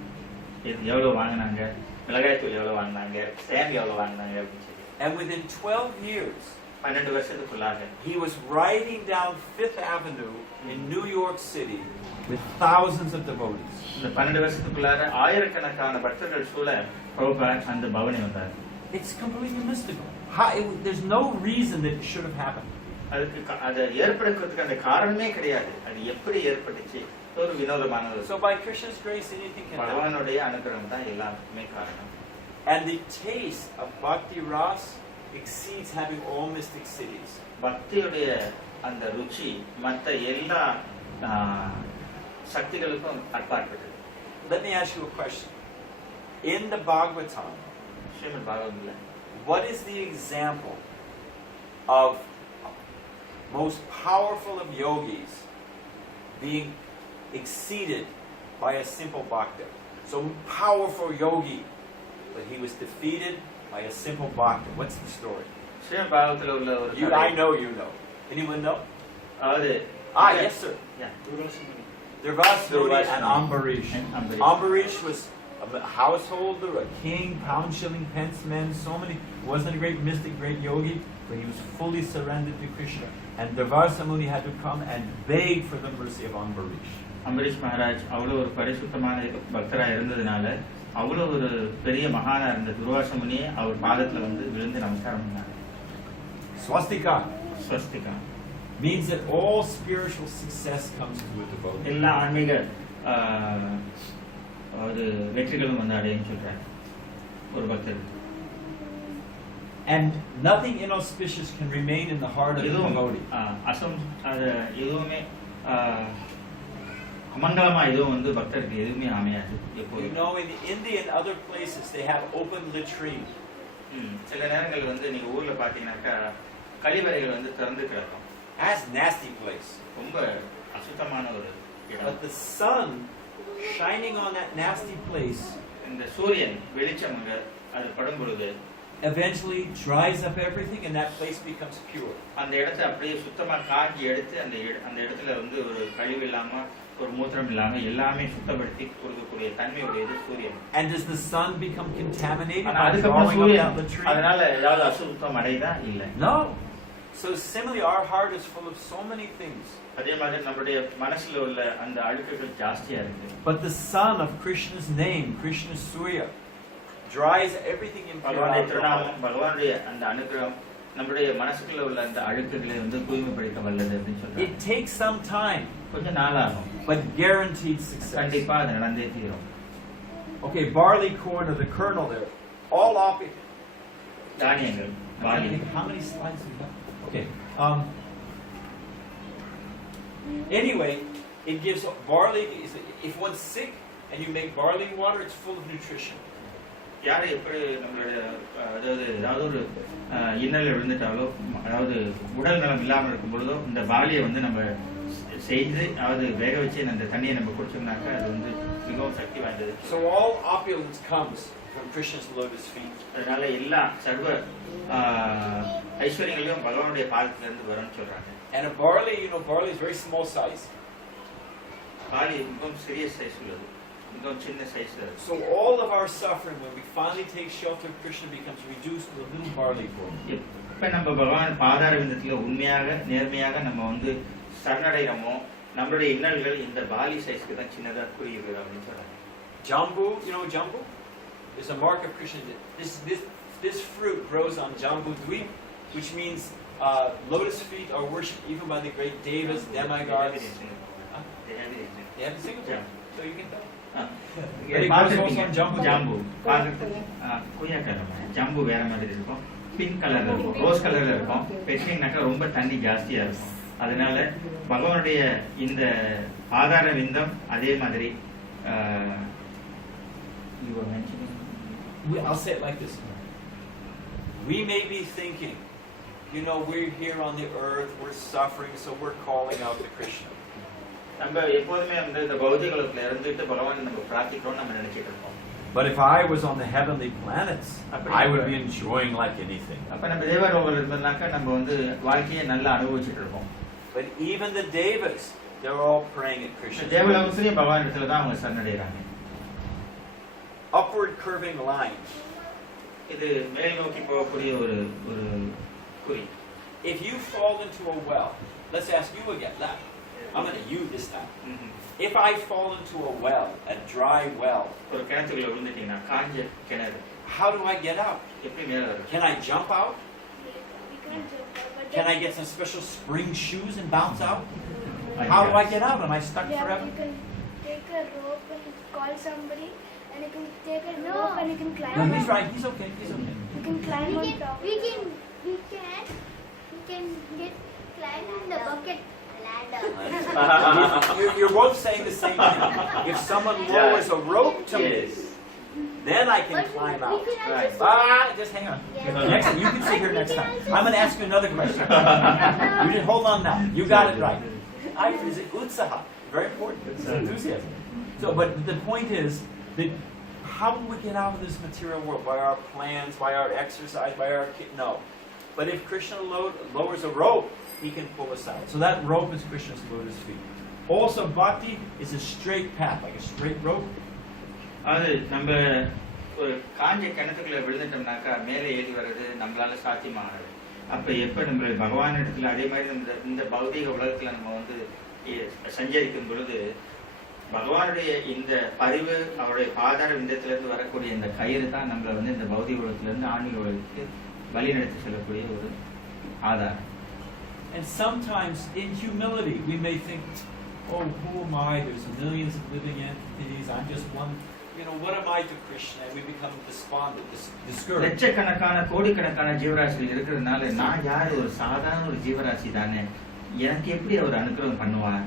எவ்வளவு வாங்கினாங்க, மிளகாய் தூள் எவ்வளவு வாங்கினாங்க, ஸ்டாம்ப் எவ்வளவு வாங்கினாங்க அப்படின்னு சொல்லி. And within 12 years, 12 வருஷத்துக்குள்ளாக he was riding down 5th Avenue in New York City with thousands of devotees. இந்த 12 வருஷத்துக்குள்ளாக ஆயிரக்கணக்கான பக்தர்கள் சூழ பிரபுபாத் அந்த பவனி வந்தார். It's completely mystical. There's no reason that it should have happened. அதுக்கு அது ஏற்படுறதுக்கு அந்த காரணமே கிடையாது. அது எப்படி ஏற்பட்டுச்சு ஒரு வினோதமானது. So by Krishna's grace anything can happen. பகவானுடைய அனுகிரகம் தான் எல்லாமே காரணம். And the taste of bhakti ras exceeds having all mystic cities. பக்தியுடைய அந்த ருச்சி மற்ற எல்லா சக்திகளுக்கும் அப்பாற்பட்டது. Let me ask you a question. In the Bhagavatam, Srimad பாகவதம்ல what is the example of most powerful of yogis being exceeded by a simple bhakta? So powerful yogi, but he was defeated by a simple bhakta. What's the story? Srimad பாகவதத்துல உள்ள ஒரு You, I know you know. Anyone know? அதாவது Yes sir. Yeah. Durvasmuni and Ambarish. Ambarish. Ambarish was a householder, a king, pound, shilling, pence man, so many. Wasn't a great mystic, great yogi, but he was fully surrendered to Krishna. And Durvasamuni had to come and beg for the mercy of Ambarish. Ambareesh மகாராஜ் அவ்வளோ ஒரு பரிசுத்தமான பக்தராக இருந்ததுனால அவ்வளோ ஒரு பெரிய மகானா இருந்த துர்வாச முனியை அவர் பாதத்தில் வந்து விழுந்து நமஸ்காரம் பண்ணாங்க. Swastika swastika means that all spiritual success comes to a devotee. எல்லா ஆன்மீக ஒரு வெற்றிகளும் வந்து அடையும் சொல்றாங்க ஒரு பக்தர். And nothing inauspicious can remain in the heart of the எதுவும் devotee. அது எதுவுமே அமங்கலமா எதுவும் வந்து பக்தருக்கு எதுவுமே அமையாது. You know, in India and other places, they have open latrine. சில நேரங்கள் வந்து நீங்க ஊர்ல பாத்தீங்கன்னாக்கா கழிவறைகள் வந்து திறந்து கிடக்கும். That's nasty place. ரொம்ப அசுத்தமான ஒரு இடம். But the sun shining on that nasty place இந்த சூரியன் வெளிச்சம் அது படும் பொழுது eventually dries up everything and that place becomes pure. அந்த இடத்தை அப்படியே சுத்தமா காஞ்சி எடுத்து அந்த இடத்துல வந்து ஒரு கழிவு இல்லாம ஒரு மூத்திரம் இல்லாம எல்லாமே சுத்தப்படுத்தி கொடுக்கக்கூடிய தன்மையுடையது சூரியன். And does the sun become contaminated by அதுக்கப்புறம் drawing சூரியன் up the tree? அதனால ஏதாவது அசுத்தம் அடையுதா? இல்ல. No. So similarly, our heart is full of so many things. அதே மாதிரி நம்மளுடைய மனசுல உள்ள அந்த அழுக்குகள் ஜாஸ்தியா இருக்கு. But the sun of Krishna's name, Krishna Surya, dries everything in பகவானுடைய திருநாமம் பகவானுடைய அந்த அனுகிரகம் நம்மளுடைய மனசுக்குள்ள உள்ள அந்த அழுக்குகளை வந்து தூய்மைப்படுத்த வல்லது அப்படின்னு சொல்றாங்க. It takes some time, கொஞ்சம் நாள் ஆகும், but guaranteed success. கண்டிப்பா அது நடந்தே தீரும். Okay, barley corn or the kernel there, all off it. தானியங்கள் barley. How many slides do you have? Okay. Anyway, it gives barley. If one's sick and you make barley water, it's full of nutrition. யாரை எப்படி நம்மளுடைய அதாவது ஏதாவது ஒரு இன்னல் விழுந்துட்டாலோ அதாவது உடல் நலம் இல்லாமல் இருக்கும் பொழுதோ இந்த பாலியை வந்து நம்ம செய்து அதாவது வேக வச்சு அந்த தண்ணியை நம்ம குடிச்சோம்னாக்கா அது வந்து மிகவும் சக்தி வாய்ந்தது. So all opulence comes from Krishna's lotus feet. அதனால எல்லா சர்வ ஐஸ்வர்யங்களையும் பகவானுடைய பாதத்துல இருந்து வரும்னு சொல்றாங்க. And a barley, you know, barley is very small size. பாலி மிகவும் சிறிய சைஸ் உள்ளது, மிகவும் சின்ன size. So all of our suffering, when we finally take shelter of Krishna, becomes reduced to a little barley corn. இப்ப நம்ம பகவான் பாதார விந்தத்துல உண்மையாக நேர்மையாக நம்ம வந்து சரணடைகிறோமோ நம்மளுடைய இன்னல்கள் இந்த பாலி சைஸ்க்கு தான் சின்னதா குறியுது அப்படின்னு சொல்றாங்க. Jambu, you know jambu? Is a mark of Krishna. This fruit grows on Jambu Dweep, which means lotus feet are worshipped even by the great devas, demigods. They have it in Singapore. So you can tell. ஜாம்பு பார்க்கறதுக்கு கொய்யாக்காய் ஜாம்பு வேற மாதிரி இருக்கும், பிங்க் கலர்ல இருக்கும், ரோஸ் கலர்ல இருக்கும். பெட்ரினாக்கா ரொம்ப தண்ணி ஜாஸ்தியா இருக்கும். அதனால பகவானுடைய இந்த ஆதார விந்தம் அதே மாதிரி I'll say it like this. We may be thinking, you know, we're here on the earth, we're suffering, so we're calling out to Krishna. நம்ம எப்போதுமே வந்து இந்த பௌதிக உலகத்துல இருந்துட்டு பகவான் நம்ம பிரார்த்திக்கிறோம் நம்ம நினைச்சிட்டு இருக்கோம். But if I was on the heavenly planets, I would be enjoying like anything. அப்ப நம்ம தேவலோகத்துல இருந்தோம்னாக்கா நம்ம வந்து வாழ்க்கையை நல்லா அனுபவிச்சுட்டு இருப்போம். But even the devas, they're all praying at Krishna. தேவலோகத்திலேயே பகவான் இடத்துல தான் அவங்க சரணடைறாங்க. Upward curving lines. இது மேல் நோக்கி போகக்கூடிய ஒரு குறி. If you fall into a well, let's ask you again. I'm going to you this time. If I fall into a well, a dry well, ஒரு கிணத்துக்குள்ள விழுந்துட்டீங்கன்னா காஞ்ச கிணறு, how do I get out? எப்படி மேல வரும்? Can I jump out? Can I get some special spring shoes and bounce out? How do I get out? Am I stuck forever? You can take a rope and call somebody, and you can take a rope and you can climb. No, he's right. He's okay. He's okay. You can climb on top. We can get climbing the bucket ladder. You're both saying the same thing. If someone lowers a rope to me, Yes. then I can But climb we out. can Right. also Just hang on. Yeah. Next time, you can sit here next time. I'm going to ask you another question. You just hold on now. You got it right. Is it utsaha? Very important. It's enthusiasm. So, but the point is that how do we get out of this material world? By our plans, by our exercise, by our no. But if Krishna lowers a rope, he can pull us out. So that rope is Krishna's lotus feet. Also, bhakti is a straight path, like a straight rope. அது நம்ம ஒரு காஞ்ச கிணத்துக்குள்ள விழுந்துட்டோம்னாக்கா மேலே ஏறி வர்றது நம்மளால சாத்தியமானது. அப்ப எப்ப நம்ம பகவான் இடத்துல அதே மாதிரி இந்த பௌதிக உலகத்துல நம்ம வந்து சஞ்சரிக்கும் பொழுது பகவானுடைய இந்த பரிவு அவருடைய பாதார விந்தத்திலிருந்து வரக்கூடிய இந்த கயிறு தான் நம்மளை வந்து இந்த பௌதிக உலகத்திலிருந்து ஆன்மீக உலகத்துக்கு வழி நடத்தி செல்லக்கூடிய ஒரு ஆதாரம். And sometimes in humility we may think, oh, who am I? There's millions of living entities. I'm just one. What am I to Krishna? And we become despondent, discouraged. லட்சக்கணக்கான கோடிக்கணக்கான ஜீவராசிகள் இருக்கிறதுனால நான் யாரு, ஒரு சாதாரண ஒரு ஜீவராசி தானே, எனக்கு எப்படி அவர் அனுகிரகம் பண்ணுவார்,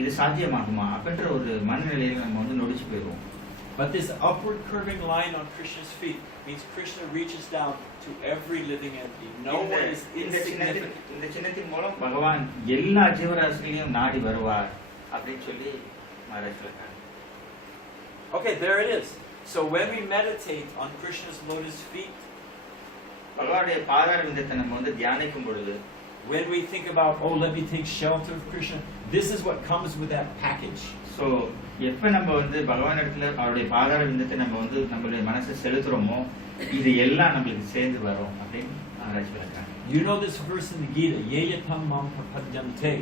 இது சாத்தியமாகுமா அப்படின்ற ஒரு மனநிலையில நம்ம வந்து நொடிச்சு போயிடுவோம். But this upward curving line on Krishna's feet means Krishna reaches down to every living entity. No one is insignificant. இந்த சின்னத்தின் மூலம் பகவான் எல்லா ஜீவராசிகளையும் நாடி வருவார் அப்படின்னு சொல்லி மகாராஜ் சொல்றாங்க. Okay, there it is. So when we meditate on Krishna's lotus feet, பகவானுடைய பாதார விந்தத்தை நம்ம வந்து தியானிக்கும் பொழுது, when we think about, oh, let me take shelter of Krishna, this is what comes with that package. So எப்போ நம்ம வந்து பகவான் இடத்துல அவருடைய பாதார விந்தத்தை நம்ம வந்து நம்மளுடைய மனசை செலுத்துறோமோ இது எல்லாம் நம்மளுக்கு சேர்ந்து வரும் அப்படின்னு ஆராய்ச்சி பண்ணிருக்காங்க. You know this verse in the Gita, yeyatam mam prapadyante.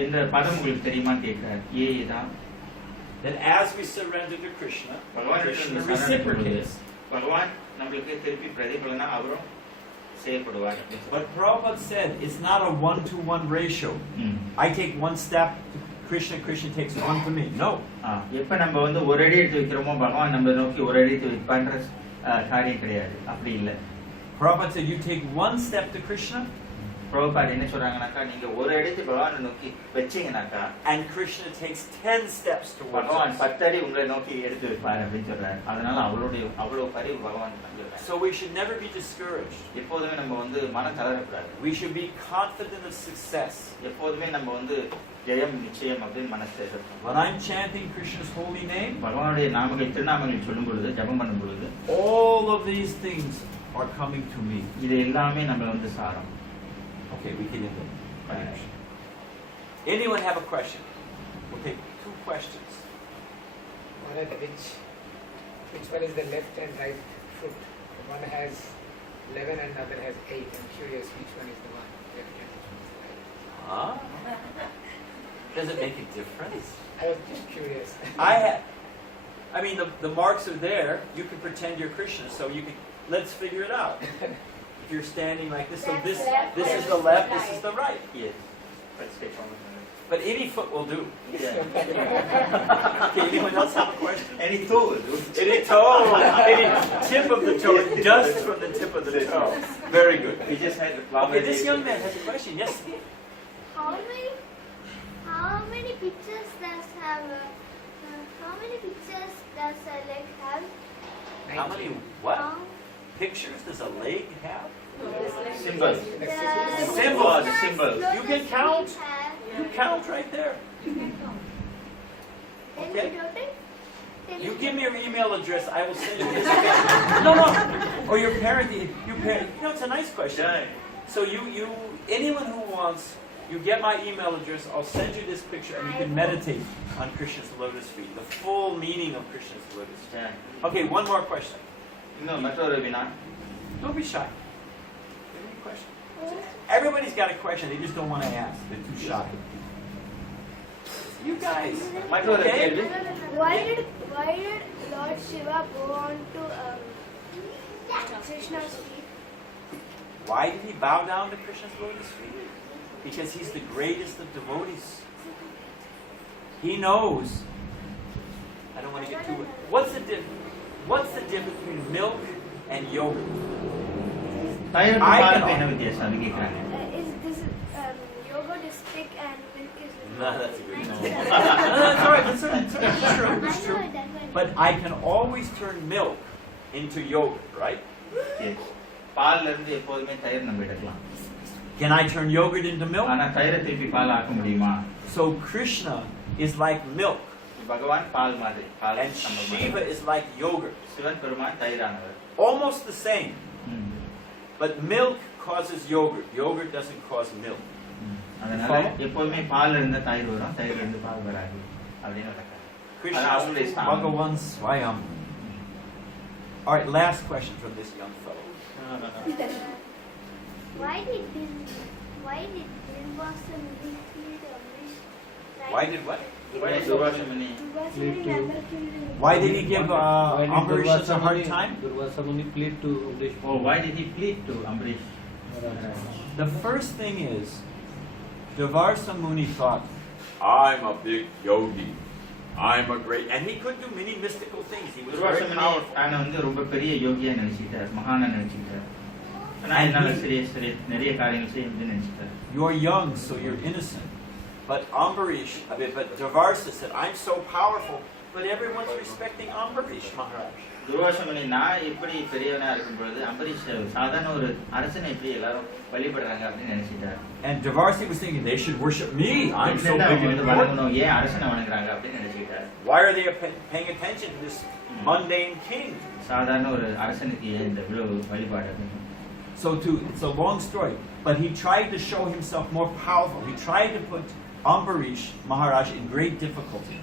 இந்த பதம் உங்களுக்கு தெரியுமான்னு கேட்கிறார். ஏதான் That as we surrender to Krishna, Krishna பகவான் reciprocates. பகவான் நம்மளுக்கு திருப்பி பிரதிபலனா அவரும் செய்யப்படுவார். But Prabhupada said it's not a 1-to-1 ratio. I take one step to Krishna, Krishna takes one to me. No. எப்ப நம்ம வந்து ஒரு அடி எடுத்து வைக்கிறோமோ பகவான் நம்ம நோக்கி ஒரு அடி எடுத்து வைப்பான்ற காரியம் கிடையாது. அப்படி இல்லை. Prabhupada said you take one step to Krishna. Prabhupad என்ன சொல்றாங்கனாக்கா நீங்க ஒரு அடி பகவானை நோக்கி வச்சீங்கனாக்கா and Krishna takes 10 steps towards பகவான் us. 10 அடி உங்களை நோக்கி எடுத்து வைப்பார் அப்படின்னு சொல்றாரு. அதனால அவ்வளவு பரிவு பகவான் பண்றாரு. So we should never be discouraged. எப்போதுமே நம்ம வந்து மனம் தளரக்கூடாது. We should be confident of success. எப்போதுமே நம்ம வந்து ஜெயம் நிச்சயம் அப்படின்னு மனசை ஏற்படுத்தணும். When I'm chanting Krishna's holy name, பகவானுடைய நாமங்கள் திருநாமங்கள் சொல்லும் பொழுது ஜபம் பண்ணும் பொழுது all of these things are coming to me. இது எல்லாமே நம்மள வந்து சாரம். Okay, we can end it. Anyone have a question? We'll take 2 questions. Which one is the left and right foot? One has 11 and the other has 8. I'm curious which one is the one left and which one is the right. Does it make a difference? I was just curious. I mean, the marks are there. You can pretend you're Krishna, so you can. Let's figure it out. If you're standing like this, so this is the left, this is the right. Yes. Let's take one. But any foot will do. Yeah. Okay, anyone else have a question? Any toe will do. Any toe, any tip of the toe, just from the tip of the toe. Very good. We just had the Okay, this young man has a question. Yes. How many pictures does have? How many pictures does a leg have? How many what? Pictures does a leg have? Symbols. Symbols. You can count. You count right there. Okay. You give me your email address, I will send you this. No. Or your parent. It's a nice question. So anyone who wants, you get my email address, I'll send you this picture and you can meditate on Krishna's lotus feet, the full meaning of Krishna's lotus feet. Okay, one more question. Don't be shy. Any question? Everybody's got a question, they just don't want to ask. They're too shy. You guys. Okay? Why did Lord Shiva go on to Krishna's feet? Why did he bow down to Krishna's lotus feet? Because he's the greatest of devotees. He knows. I don't want to get too. What's the difference between milk and yogurt? தயிருக்கு I பாலுக்கு can- என்ன வித்தியாசம் அது கேக்குறாங்க. Is this yogurt is thick and milk is No, that's a good No. No, that's all right. That's true. It's true. I It's true. know that one. But I can always turn milk into yogurt, right? Yes. பால்ல இருந்து எப்போதுமே தயிர் நம்ம எடுக்கலாம். Can I turn yogurt into milk? ஆனா தயிரை திருப்பி பால் ஆக்க முடியுமா? So Krishna is like milk, பகவான் பால் மாதிரி, பால் and நம்ம Shiva மாதிரி. is like yogurt. சிவன் பெருமான் தயிரானவர். Almost the same. But milk causes yogurt. Yogurt doesn't cause milk. அதனால எப்போதுமே பால்ல இருந்து தயிர் வரும், தயிர்ல இருந்து பால் வராது அப்படின்னு நடக்காது. Krishna அவங்களுடைய is ஸ்தானம். Bhagavan Swayam. All right, last question from this young fellow. Why did Durvasa Muni kill the Amrish? Why did what? Why did Durvasa Muni? Durvasa Muni never killed him. Why did he give Ambarish such a hard time? Durvasa Muni plead to Amrish. Oh, why did he plead to Amrish? The first thing is, Durvasa Muni thought, I'm a big yogi. I'm a great, and he could do many mystical things. He was Durvasa very Muni powerful. தான வந்து ரொம்ப பெரிய யோகியா நினைச்சிட்டார், மகானா நினைச்சிட்டார். ஆனா என்னால சரி நிறைய காரியங்கள் செய்ய முடியும்னு நினைச்சிட்டார். You're young, so you're innocent. But but Durvasa said, I'm so powerful, but everyone's respecting Ambarish Maharaj. Durvasa Muni நான் எப்படி பெரியவனா இருக்கும் பொழுது அம்பரீஷ் சாதாரண ஒரு அரசனை எப்படி எல்லாரும் வழிபடுறாங்க அப்படின்னு நினைச்சிட்டார். And Durvasa was thinking, they should worship me. I'm so big and important. ஏன் அரசனை வணங்குறாங்க அப்படின்னு நினைச்சிட்டார். Why are they paying attention to this mundane king? சாதாரண ஒரு அரசனுக்கு ஏன் இந்த இவ்வளவு வழிபாடு அப்படின்னு. It's a long story, but he tried to show himself more powerful. He tried to put Ambarish Maharaj in great difficulty.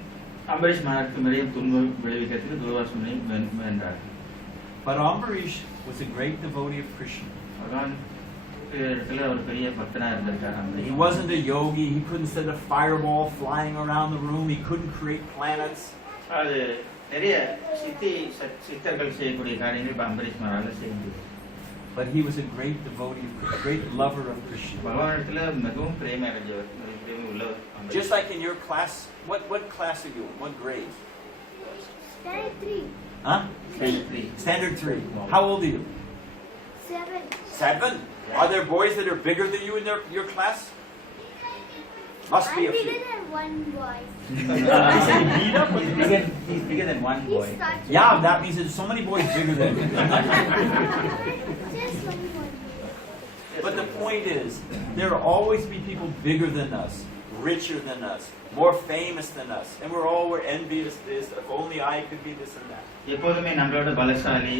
Ambareesh மகாராஜ்க்கு நிறைய துன்பம் விளைவிக்கிறதுக்கு Durvasa Muni முயன்றார். But Ambarish was a great devotee of Krishna. பகவான் இடத்துல ஒரு பெரிய பக்தனா இருந்திருக்கார் Ambareesh. He wasn't a yogi. He couldn't set a fireball flying around the room. He couldn't create planets. அது நிறைய சித்தர்கள் செய்யக்கூடிய காரியங்கள் இப்ப அம்பரீஷ் மகாராஜ் செய்ய முடியும். But he was a great devotee, a great lover of Krishna. பகவான் இடத்துல மிகவும் பிரேமை அடைஞ்சவர், பிரேமை உள்ளவர். Just like in your class, what class are you in? What grade? Standard 3. Huh? Three. Standard 3. How old are you? 7. 7? Are there boys that are bigger than you in your class? Must be I'm a few. bigger than one boy. He's bigger than one He boy. starts Yeah, that means there's so many boys bigger than you. just only one boy. But the point is, there will always be people bigger than us, richer than us, more famous than us, and we're envious of this. If only I could be this and that. எப்போதுமே நம்மளோட பலசாலி,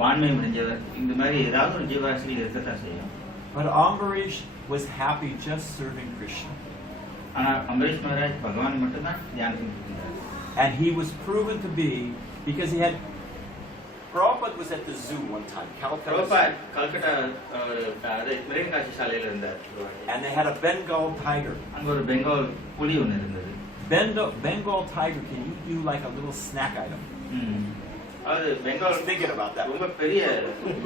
வான்மை முடிஞ்சவர், இந்த மாதிரி ஏதாவது ஒரு ஜீவராசிகள் இருக்கத்தான் செய்யும். But Ambarish was happy just serving Krishna. ஆனா அம்பரீஷ் மகாராஜ் பகவான் மட்டும்தான் தியானம் செஞ்சிருந்தார். And he was proven to be, because he had, Prabhupada was at the zoo one time, Calcutta Zoo, Prabhupad கல்கட்டா மிருகங்காட்சி சாலையில இருந்தார். and they had a Bengal tiger. அங்க ஒரு பெங்கால் புலி ஒண்ணு இருந்தது. Bengal tiger can eat you like a little snack item. அது I Bengal was thinking about that. ரொம்ப பெரிய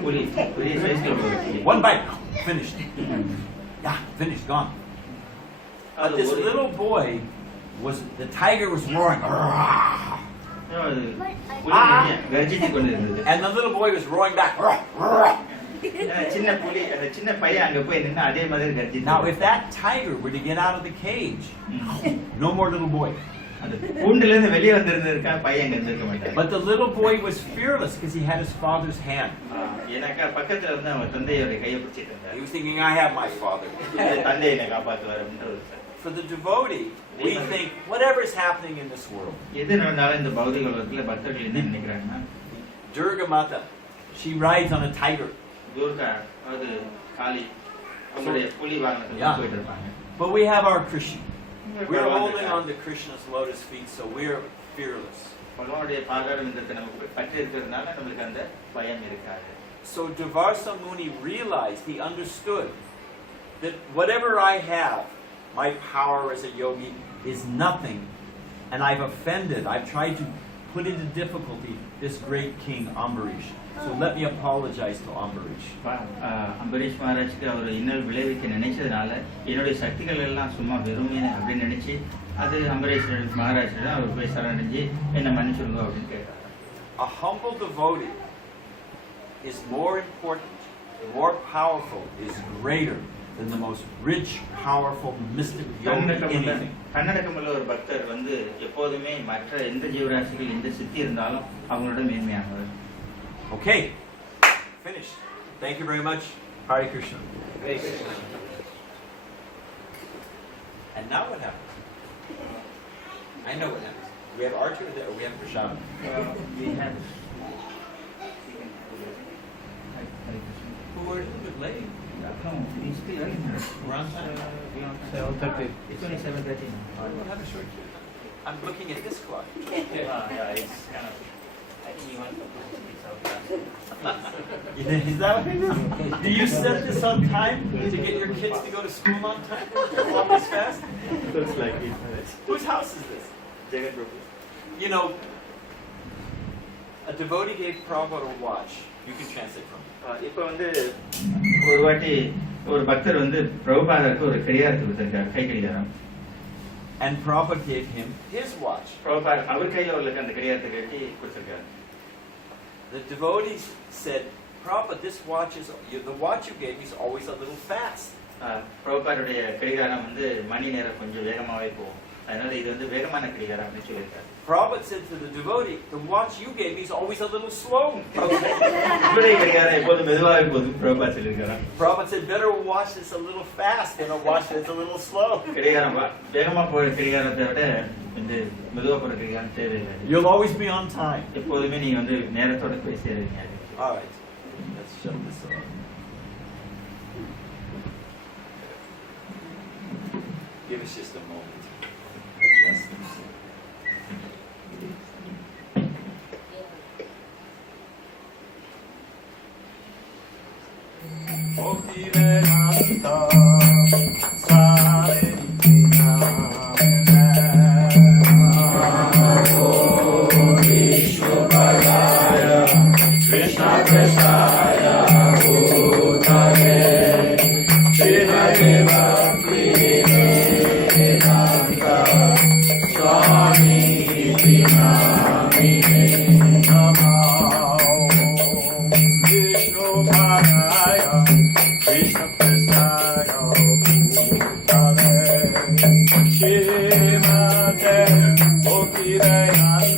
புலி, பெரிய சைஸ்ல ஒரு புலி. One bite, finished. Yeah, finished, gone. But அது this ஒரு little boy the tiger was roaring. அது But புலி கர்ஜித்து கொண்டு இருந்தது. And the little boy was roaring back. சின்ன புலி, அந்த சின்ன பையன் அங்க போய் நின்னு அதே மாதிரி கர்ஜித்து. Now, if that tiger were to get out of the cage, no more little boy. அந்த கூண்டுல இருந்து வெளியே வந்திருந்திருக்கா பையன் அங்க இருந்திருக்க மாட்டான். But the little boy was fearless because he had his father's hand. எனக்கு பக்கத்துல வந்து அவன் தந்தையோட கையை பிடிச்சிட்டு இருந்தார். He was thinking, I have my father. தந்தை என்னை காப்பாத்துவார் அப்படின்னு. For the devotee, we think whatever is happening in this world. எது நடந்தாலும் இந்த பௌதிக உலகத்துல பக்தர்கள் என்ன நினைக்கிறாங்கன்னா, Durga Mata, she rides on a tiger. Durga அதாவது காளி அவங்களுடைய புலி வாகனத்துல Yeah. போயிட்டு இருப்பாங்க. But we have our Krishna. We're holding on to Krishna's lotus feet, so we're fearless. பகவானுடைய பாதாரவிந்தத்தை நமக்கு பற்றி இருக்கிறதுனால நம்மளுக்கு அந்த பயம் இருக்காது. So Durvasa Muni realized, he understood that whatever I have, my power as a yogi is nothing, and I've tried to put into difficulty this great king Ambarish. So let me apologize to Ambarish. Ambareesh மகாராஜ்க்கு அவர் இன்னல் விளைவிக்க நினைச்சதுனால என்னுடைய சக்திகள் எல்லாம் சும்மா வெறுமே அப்படின்னு நினைச்சு அது அம்பரீஷ் மகாராஜிடம் அவர் போய் சரணடைஞ்சு என்ன மன்னிச்சுடுங்க அப்படின்னு கேட்டார். A humble devotee is more important more powerful is greater than the most rich, powerful, mystic yogi anything. கண்ணடக்கமுள்ள ஒரு பக்தர் வந்து எப்போதுமே மற்ற எந்த ஜீவராசிகள் எந்த சித்தி இருந்தாலும் அவங்களோட மேன்மையானவர். Okay, finished. Thank you very much. Hare Krishna. Hare Krishna. And now what happens? I know what happens. We have archery there, or we have prashad. We have Who were a little bit late? no, we still early. We're on time. We on time. 7:30. It's only 7:30 now. We'll have a short queue. I'm looking at this clock. Yeah, it's kind of. I think you want to put it out fast. Is that what it is? Do you set this on time to get your kids to go to school on time? Walk this fast? Looks like 8 minutes. Whose house is this? Jagat Prabhu. You know, a devotee gave Prabhupada a watch. You can translate from it. இப்போ வந்து ஒரு வாட்டி ஒரு பக்தர் வந்து பிரபுபாதருக்கு ஒரு கடிகாரத்தை கொடுத்திருக்காரு, கை கடிகாரம். And Prabhupada gave him his watch. Prabhupad அவர் கையில் உள்ள அந்த கடிகாரத்தை கட்டி கொடுத்திருக்காரு. The devotees said, Prabhupada, this watch is, the watch you gave me is always a little fast. பிரபுபாதுடைய கடிகாரம் வந்து மணி நேரம் கொஞ்சம் வேகமாகவே போகும், அதனால இது வந்து வேகமான கடிகாரம் அப்படின்னு சொல்லியிருக்காரு. Prabhupada said to the devotee, the watch you gave me is always a little slow. இவருடைய கடிகாரம் எப்போதும் மெதுவாகவே போகுது பிரபுபாத் சொல்லியிருக்காரு. Prabhupada said, better watch that's a little fast than a watch that's a little slow. கடிகாரம் வேகமா போற கடிகாரத்தை விட இந்த மெதுவா போற கடிகாரம் தேவையில்லை. You'll always be on time. எப்போதுமே நீங்க வந்து நேரத்தோட போய் சேருவீங்க. All right, let's shut this off. Give us just a moment. Adjust this. Krishna Krishna Swami Hare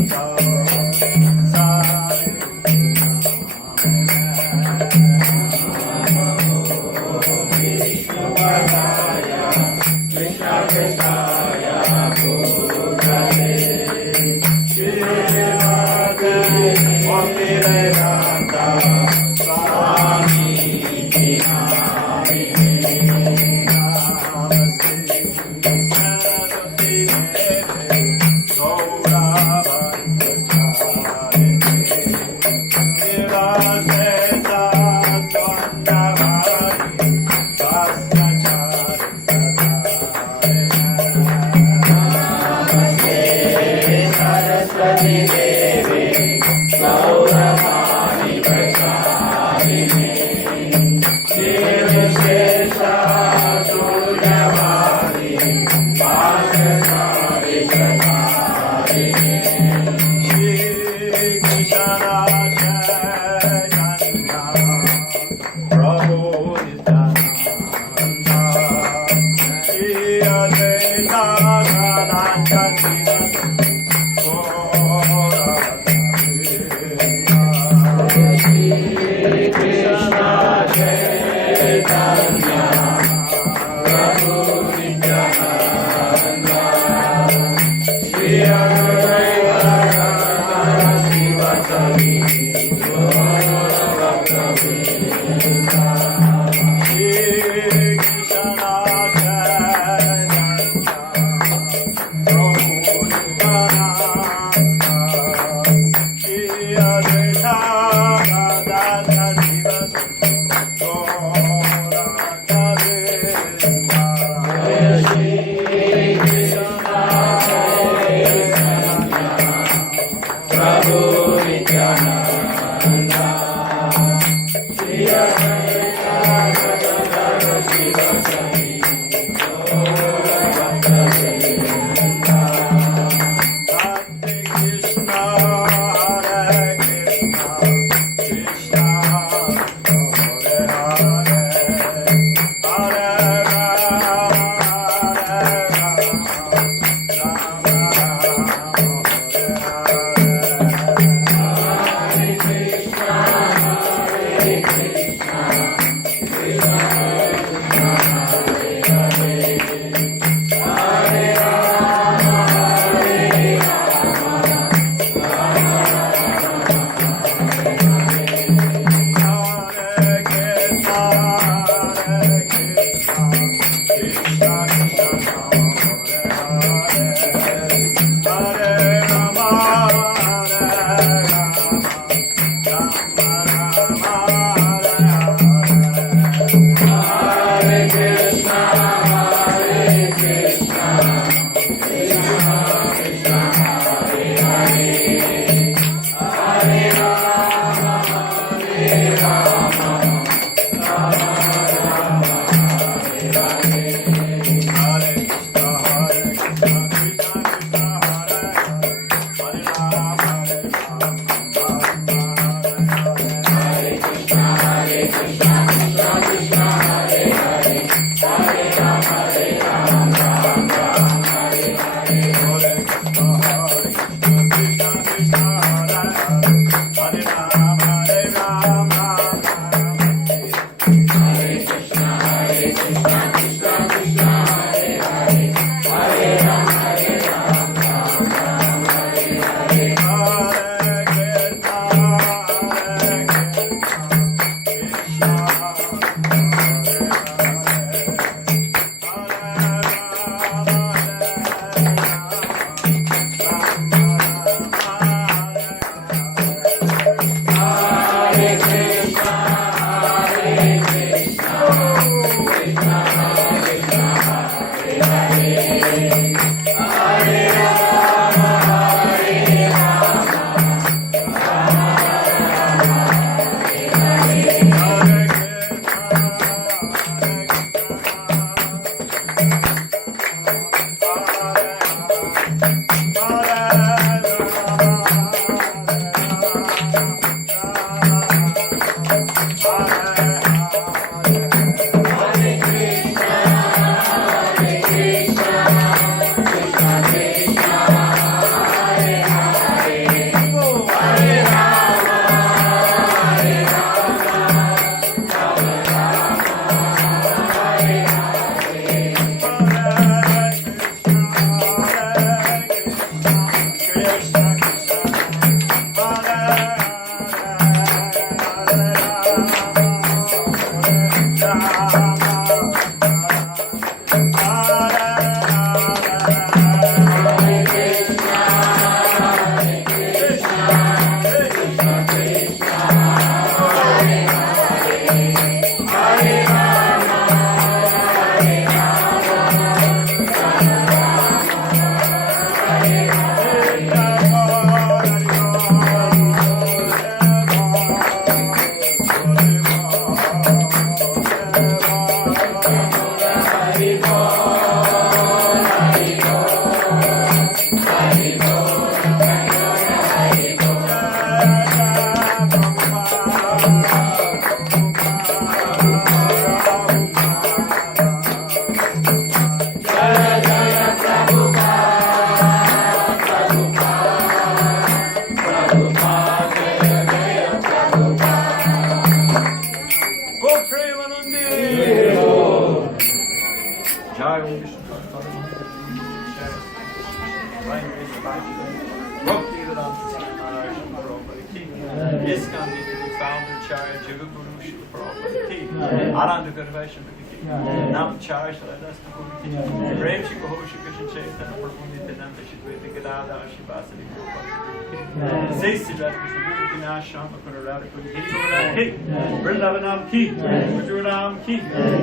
Vrindavanam ki, Majuram ki,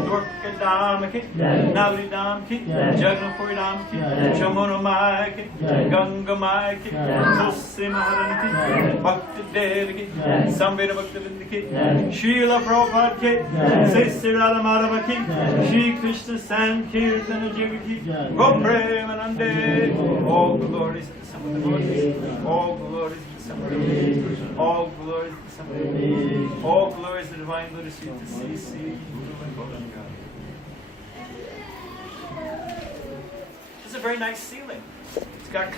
Dwarkadam ki, Navridam ki, Jagnapuridam ki, Chamunamai ki, Gangamai ki, Tulsi Maharan ki, Bhakti Dev ki, Sambhira Bhaktivinda ki, Srila Prabhupada ki, Sri Radha Madhava ki, Shri Krishna Sankirtana Jiva ki, Gopremanande, all glories to the Son of the Lord, all glories to the Son of the Lord, all glories to the Son of the Lord, all glories to the divine Buddha, to see, Guru and Gauranga. This is a very nice ceiling. It's got